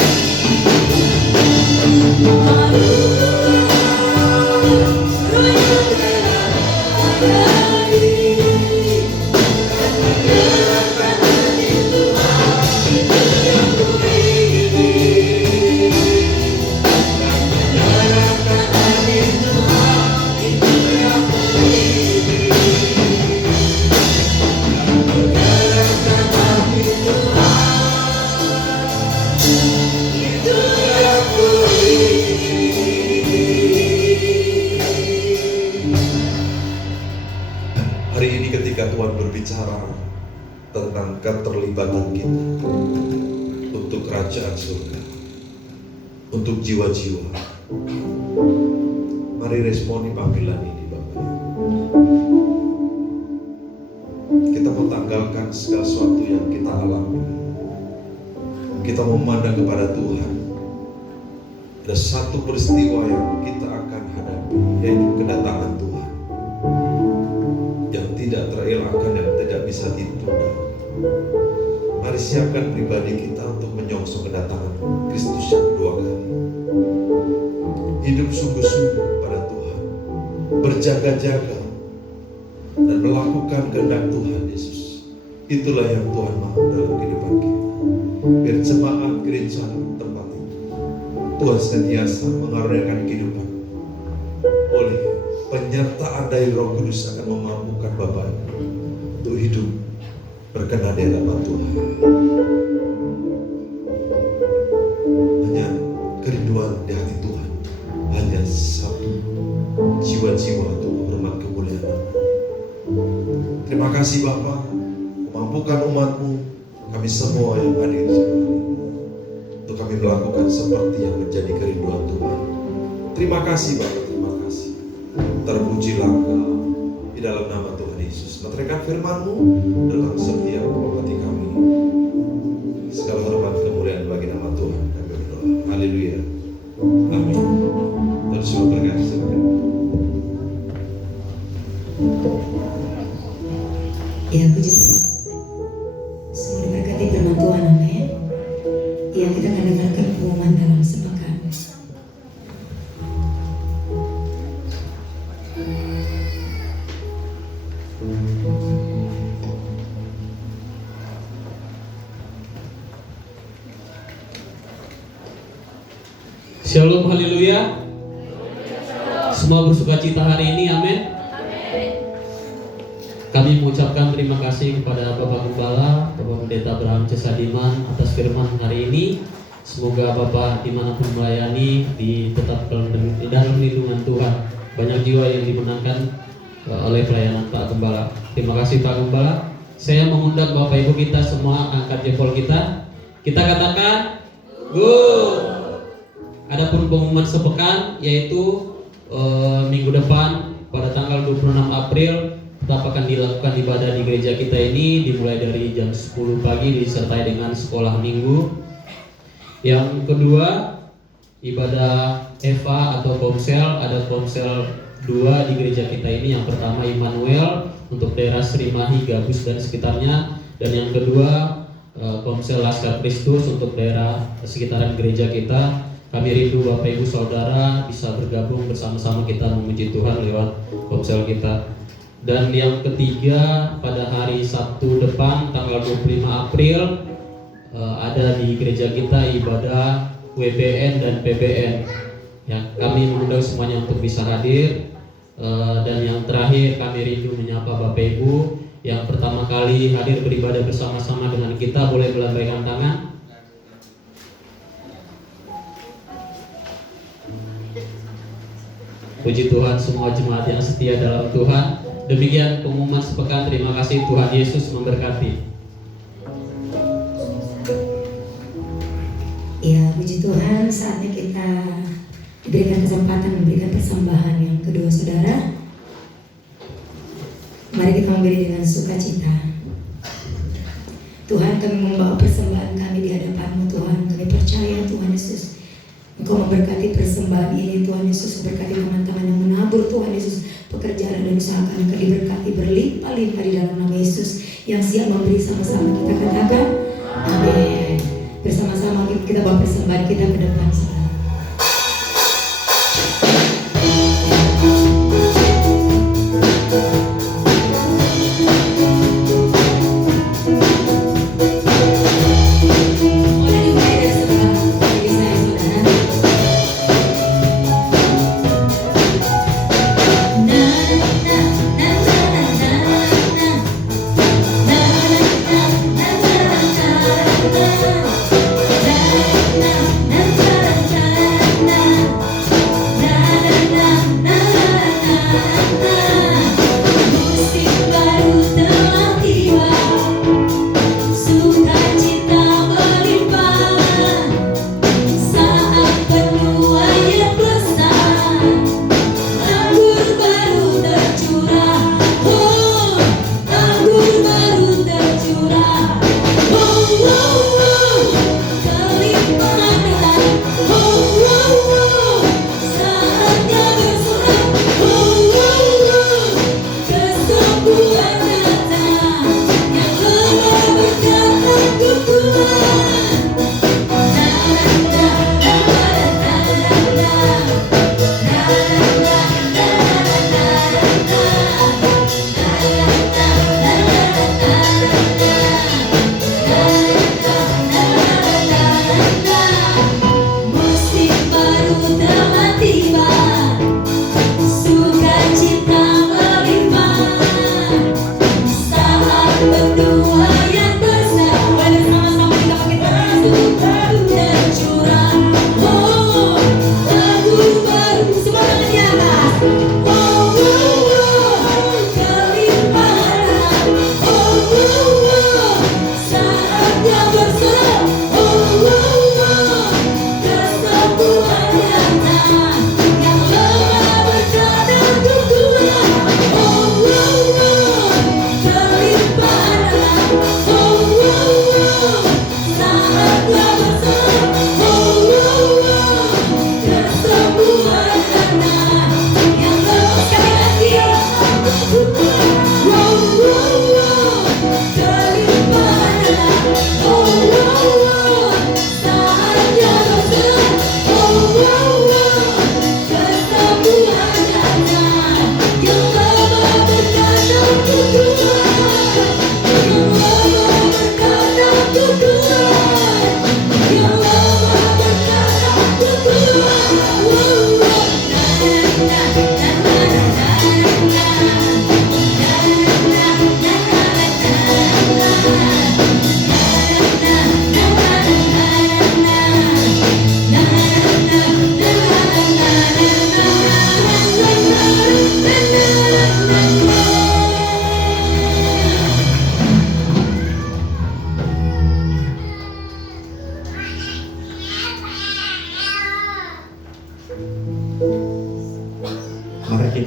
Hari ini ketika Tuhan berbicara tentang keterlibatan kita untuk kerajaan surga, untuk jiwa-jiwa, mari responi panggilan ini, Bapak. Kita mentanggalkan segala sesuatu yang kita alami. Kita memandang kepada Tuhan. Ada satu peristiwa yang kita akan hadapi, yaitu kedatangan Tuhan yang tidak terelakkan, yang tidak bisa ditunda. Mari siapkan pribadi kita untuk menyongsong kedatangan Kristus yang kedua kali. Hidup sungguh-sungguh pada Tuhan, berjaga-jaga dan melakukan kehendak Tuhan Yesus. Itulah yang Tuhan mau dalam kehidupan kita. Biar jemaat gereja tempat ini, Tuhan senantiasa mengaruniakan kehidupan oleh penyertaan dari Roh Kudus akan memampukan Bapak untuk hidup berkenan di hadapan Tuhan. Hanya kerinduan di hati Tuhan, hanya satu, jiwa-jiwa untuk hormat kemuliaan. Terima kasih Bapa, mampukan umat-Mu, kami semua yang hadir di sini, untuk kami melakukan seperti yang menjadi kerinduan Tuhan. Terima kasih Bapak, terima kasih. Terpujilah Engkau di dalam nama Tuhan Yesus. Meteraikan firman-Mu dalam setiap hati kami. Segala hormat kemuliaan bagi nama Tuhan. Kami berdoa. Haleluya. Amin. Terus semua berkata silakan. Ya, puji Tuhan. Semua diberkati firman Tuhan, amin. Ya, kita akan dengarkan pengumuman dalam sepekan. Shalom, haleluya. Semua bersuka cita hari ini, amin. Kami mengucapkan terima kasih kepada Bapak Gembala, Bapak Pendeta Abraham Cesadiman atas firman hari ini. Semoga Bapak dimanapun melayani tetap dalam lindungan Tuhan. Banyak jiwa yang dimenangkan oleh pelayanan Pak Gembala. Terima kasih Pak Gembala. Saya mengundang Bapak Ibu kita semua angkat jempol kita. Kita katakan go. Adapun pengumuman sepekan yaitu minggu depan pada tanggal 26 April tetap akan dilakukan ibadah di gereja kita ini dimulai dari jam 10 pagi disertai dengan sekolah minggu. Yang kedua, ibadah Eva atau Komsel. Ada Komsel 2 di gereja kita ini. Yang pertama Immanuel untuk daerah Srimahi, Gabus dan sekitarnya, dan yang kedua Komsel Laskar Kristus untuk daerah sekitaran gereja kita. Kami rindu Bapak Ibu Saudara bisa bergabung bersama-sama kita memuji Tuhan lewat Komsel kita. Dan yang ketiga, pada hari Sabtu depan tanggal 25 April ada di gereja kita ibadah WBN dan PBN. Ya, kami mengundang semuanya untuk bisa hadir. Dan yang terakhir, kami rindu menyapa Bapak Ibu yang pertama kali hadir beribadah bersama-sama dengan kita. Boleh melambaikan tangan. Puji Tuhan, semua jemaat yang setia dalam Tuhan. Demikian pengumuman sepekan. Terima kasih, Tuhan Yesus memberkati. Ya, puji Tuhan, saatnya kita diberikan kesempatan memberikan persembahan yang kedua, saudara. Mari kita memberi dengan sukacita. Tuhan, kami membawa persembahan kami di hadapan-Mu, Tuhan. Kami percaya, Tuhan Yesus, Engkau memberkati persembahan ini, Tuhan Yesus. Memberkati teman-teman yang menabur, Tuhan Yesus. Pekerjaan dan usaha kami diberkati berlimpah-limpah di dalam nama Yesus. Yang siap memberi, sama-sama kita katakan amin. Bersama-sama kita bawa persembahan kita ke depan, saudara.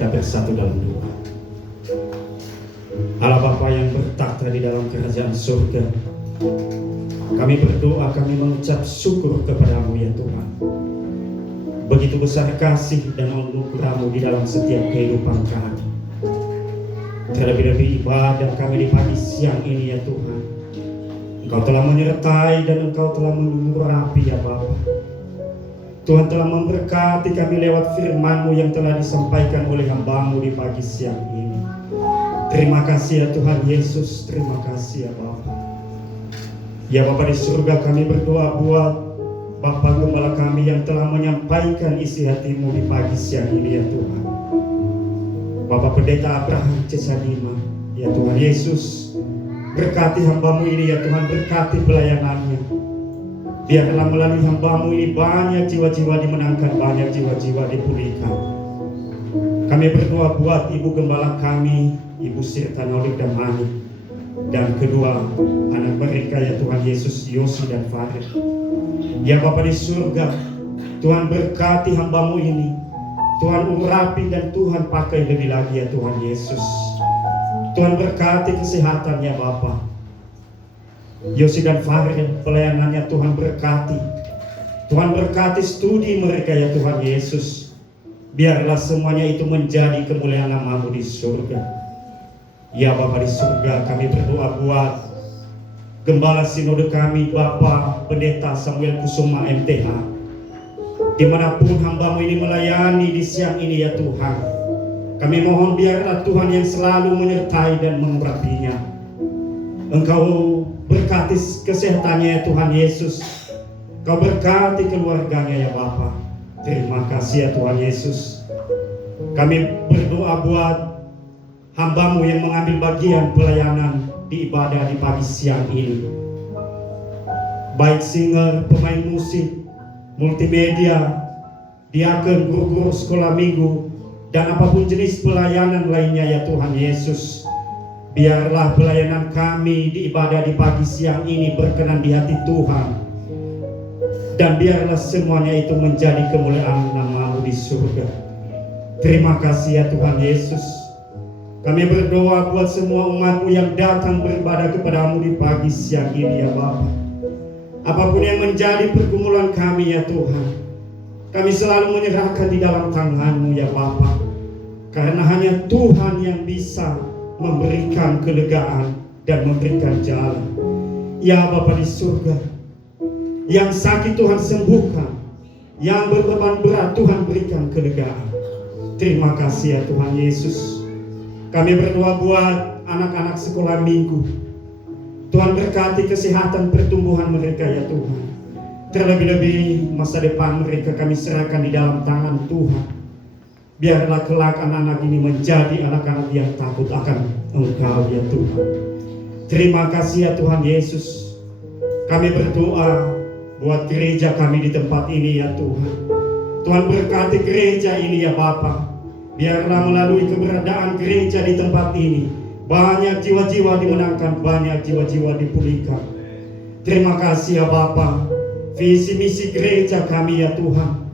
kita bersatu dalam doa. Allah Bapa yang bertakhta di dalam kerajaan surga, kami berdoa, kami mengucap syukur kepadamu ya Tuhan. Begitu besar kasih dan anugerah-Mu di dalam setiap kehidupan kami. Terlebih-lebih ibadah kami di pagi siang ini ya Tuhan. Engkau telah menyertai dan Engkau telah mengurapi ya Bapa. Tuhan telah memberkati kami lewat firman-Mu yang telah disampaikan oleh hamba-Mu di pagi siang ini. Terima kasih ya Tuhan Yesus, terima kasih ya Bapa. Ya Bapa di surga, kami berdoa buat Bapa Gembala kami yang telah menyampaikan isi hati-Mu di pagi siang ini ya Tuhan. Bapak Pendeta Abraham C. Sadiman, ya Tuhan Yesus, berkati hamba-Mu ini ya Tuhan, berkati pelayanannya. Biarlah melalui hamba-Mu ini banyak jiwa-jiwa dimenangkan, banyak jiwa-jiwa dipulihkan. Kami berdoa buat Ibu Gembala kami, Ibu Sirta Nolik dan Mani, dan kedua anak mereka ya Tuhan Yesus, Yosi dan Farid. Ya Bapa di surga, Tuhan berkati hamba-Mu ini, Tuhan urapi dan Tuhan pakai lebih lagi ya Tuhan Yesus. Tuhan berkati kesehatan ya Bapa. Yosi dan Farid pelayanannya Tuhan berkati. Tuhan berkati studi mereka ya Tuhan Yesus. Biarlah semuanya itu menjadi kemuliaan nama-Mu di surga. Ya Bapa di surga, kami berdoa buat Gembala Sinode kami Bapak Pendeta Samuel Kusuma MTH. Dimanapun hamba-Mu ini melayani di siang ini ya Tuhan, kami mohon biarlah Tuhan yang selalu menyertai dan mengurapinya. Engkau berkati kesehatannya ya Tuhan Yesus. Engkau berkati keluarganya ya Bapa. Terima kasih ya Tuhan Yesus. Kami berdoa buat hamba-Mu yang mengambil bagian pelayanan di ibadah di pagi siang ini. Baik singer, pemain musik, multimedia, diaken, guru-guru sekolah minggu, dan apapun jenis pelayanan lainnya ya Tuhan Yesus. Biarlah pelayanan kami di ibadah di pagi siang ini berkenan di hati Tuhan. Dan biarlah semuanya itu menjadi kemuliaan nama-Mu di surga. Terima kasih ya Tuhan Yesus. Kami berdoa buat semua umat-Mu yang datang beribadah kepada-Mu di pagi siang ini ya Bapa. Apapun yang menjadi pergumulan kami ya Tuhan, kami selalu menyerahkan di dalam tangan-Mu ya Bapa. Karena hanya Tuhan yang bisa memberikan kelegaan dan memberikan jalan. Ya Bapa di surga, yang sakit Tuhan sembuhkan, yang berbeban berat Tuhan berikan kelegaan. Terima kasih ya Tuhan Yesus. Kami berdoa buat anak-anak sekolah minggu. Tuhan berkati kesehatan pertumbuhan mereka ya Tuhan. Terlebih-lebih masa depan mereka kami serahkan di dalam tangan Tuhan. Biarlah kelak anak-anak ini menjadi anak-anak yang takut akan Engkau ya Tuhan. Terima kasih ya Tuhan Yesus. Kami berdoa buat gereja kami di tempat ini ya Tuhan. Tuhan berkati gereja ini ya Bapa. Biarlah melalui keberadaan gereja di tempat ini, banyak jiwa-jiwa dimenangkan, banyak jiwa-jiwa dipulihkan. Terima kasih ya Bapa. Visi misi gereja kami ya Tuhan,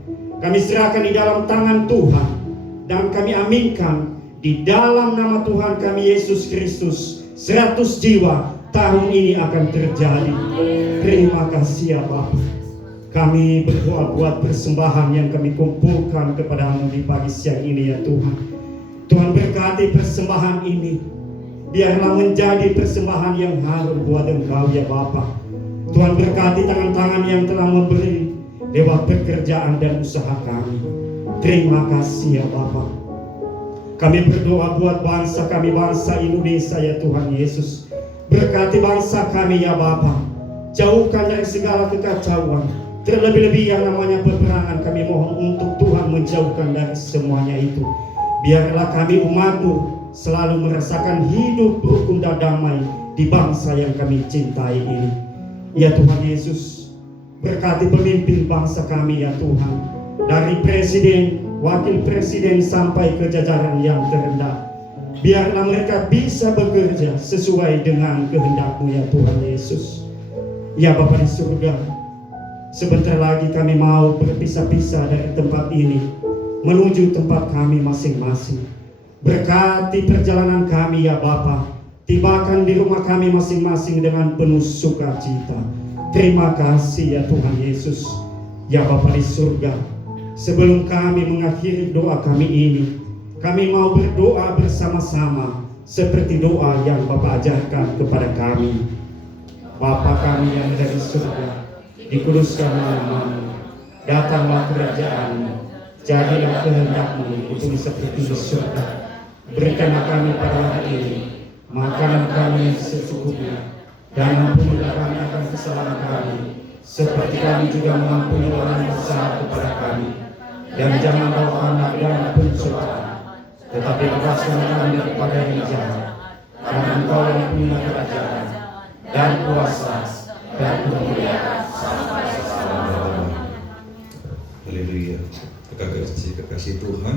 kami serahkan di dalam tangan Tuhan. Dan kami aminkan di dalam nama Tuhan kami Yesus Kristus, 100 jiwa tahun ini akan terjadi. Terima kasih ya Bapa. Kami berdoa buat persembahan yang kami kumpulkan kepada-Mu di pagi siang ini ya Tuhan. Tuhan berkati persembahan ini. Biarlah menjadi persembahan yang harum buat Engkau ya Bapa. Tuhan berkati tangan-tangan yang telah memberi lewat pekerjaan dan usaha kami. Terima kasih ya Bapa. Kami berdoa buat bangsa kami, bangsa Indonesia ya Tuhan Yesus. Berkati bangsa kami ya Bapa. Jauhkan dari segala kekacauan. Terlebih-lebih yang namanya peperangan, kami mohon untuk Tuhan menjauhkan dari semuanya itu. Biarlah kami umat-Mu selalu merasakan hidup rukun dan damai di bangsa yang kami cintai ini. Ya Tuhan Yesus, berkati pemimpin bangsa kami ya Tuhan. Dari presiden, wakil presiden sampai ke jajaran yang terendah. Biarlah mereka bisa bekerja sesuai dengan kehendak-Mu ya Tuhan Yesus. Ya Bapa di surga, sebentar lagi kami mau berpisah-pisah dari tempat ini menuju tempat kami masing-masing. Berkati perjalanan kami ya Bapa. Tibakan di rumah kami masing-masing dengan penuh sukacita. Terima kasih ya Tuhan Yesus. Ya Bapa di surga, sebelum kami mengakhiri doa kami ini, kami mau berdoa bersama-sama seperti doa yang Bapa ajarkan kepada kami. Bapa kami yang ada di surga, dikuduskanlah namamu, datanglah kerajaan-Mu, jadilah kehendak-Mu di bumi seperti di surga. Berikanlah kami pada hari ini makanan kami secukupnya, dan ampunilah kami akan kesalahan kami, seperti kami juga mengampuni orang yang bersalah kepada kami. Dan jangan bawa kami dalam pencobaan, tetapi lepaskan kami daripada yang jahat. Karena Engkau yang punya kerajaan dan kuasa dan kemuliaan sampai selama-lamanya. Haleluya. Kekasih Tuhan,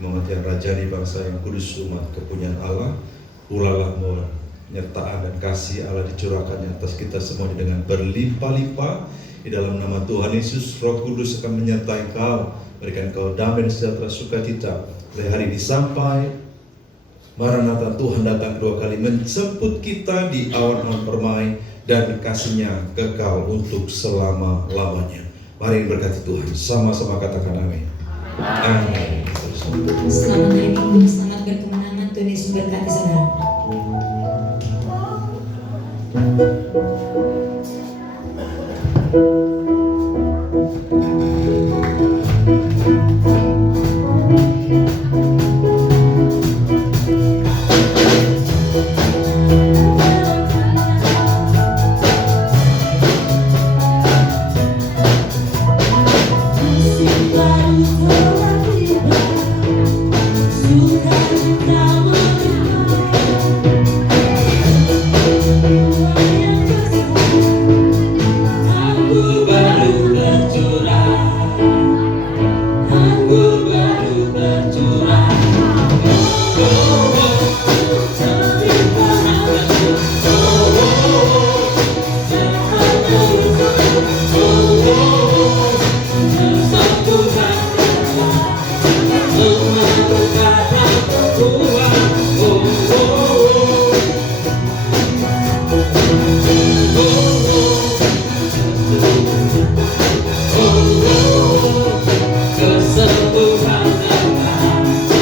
mengerti Raja di bangsa yang kudus, umat kepunyaan Allah, ulalah penyertaan dan kasih Allah dicurahkannya atas kita semua dengan berlimpah-limpah. Di dalam nama Tuhan Yesus, Roh Kudus akan menyertai kau, berikan kau damai dan sejahtera sukacita. Oleh hari ini sampai Maranatha, Tuhan datang kedua kali menjemput kita di awan-awan permai, dan kasih-Nya kekal untuk selama-lamanya. Mari berkati Tuhan, sama-sama katakan amin. Amin. Selamat hari Minggu, selamat berkemenangan. Tuhan Yesus berkati saudara.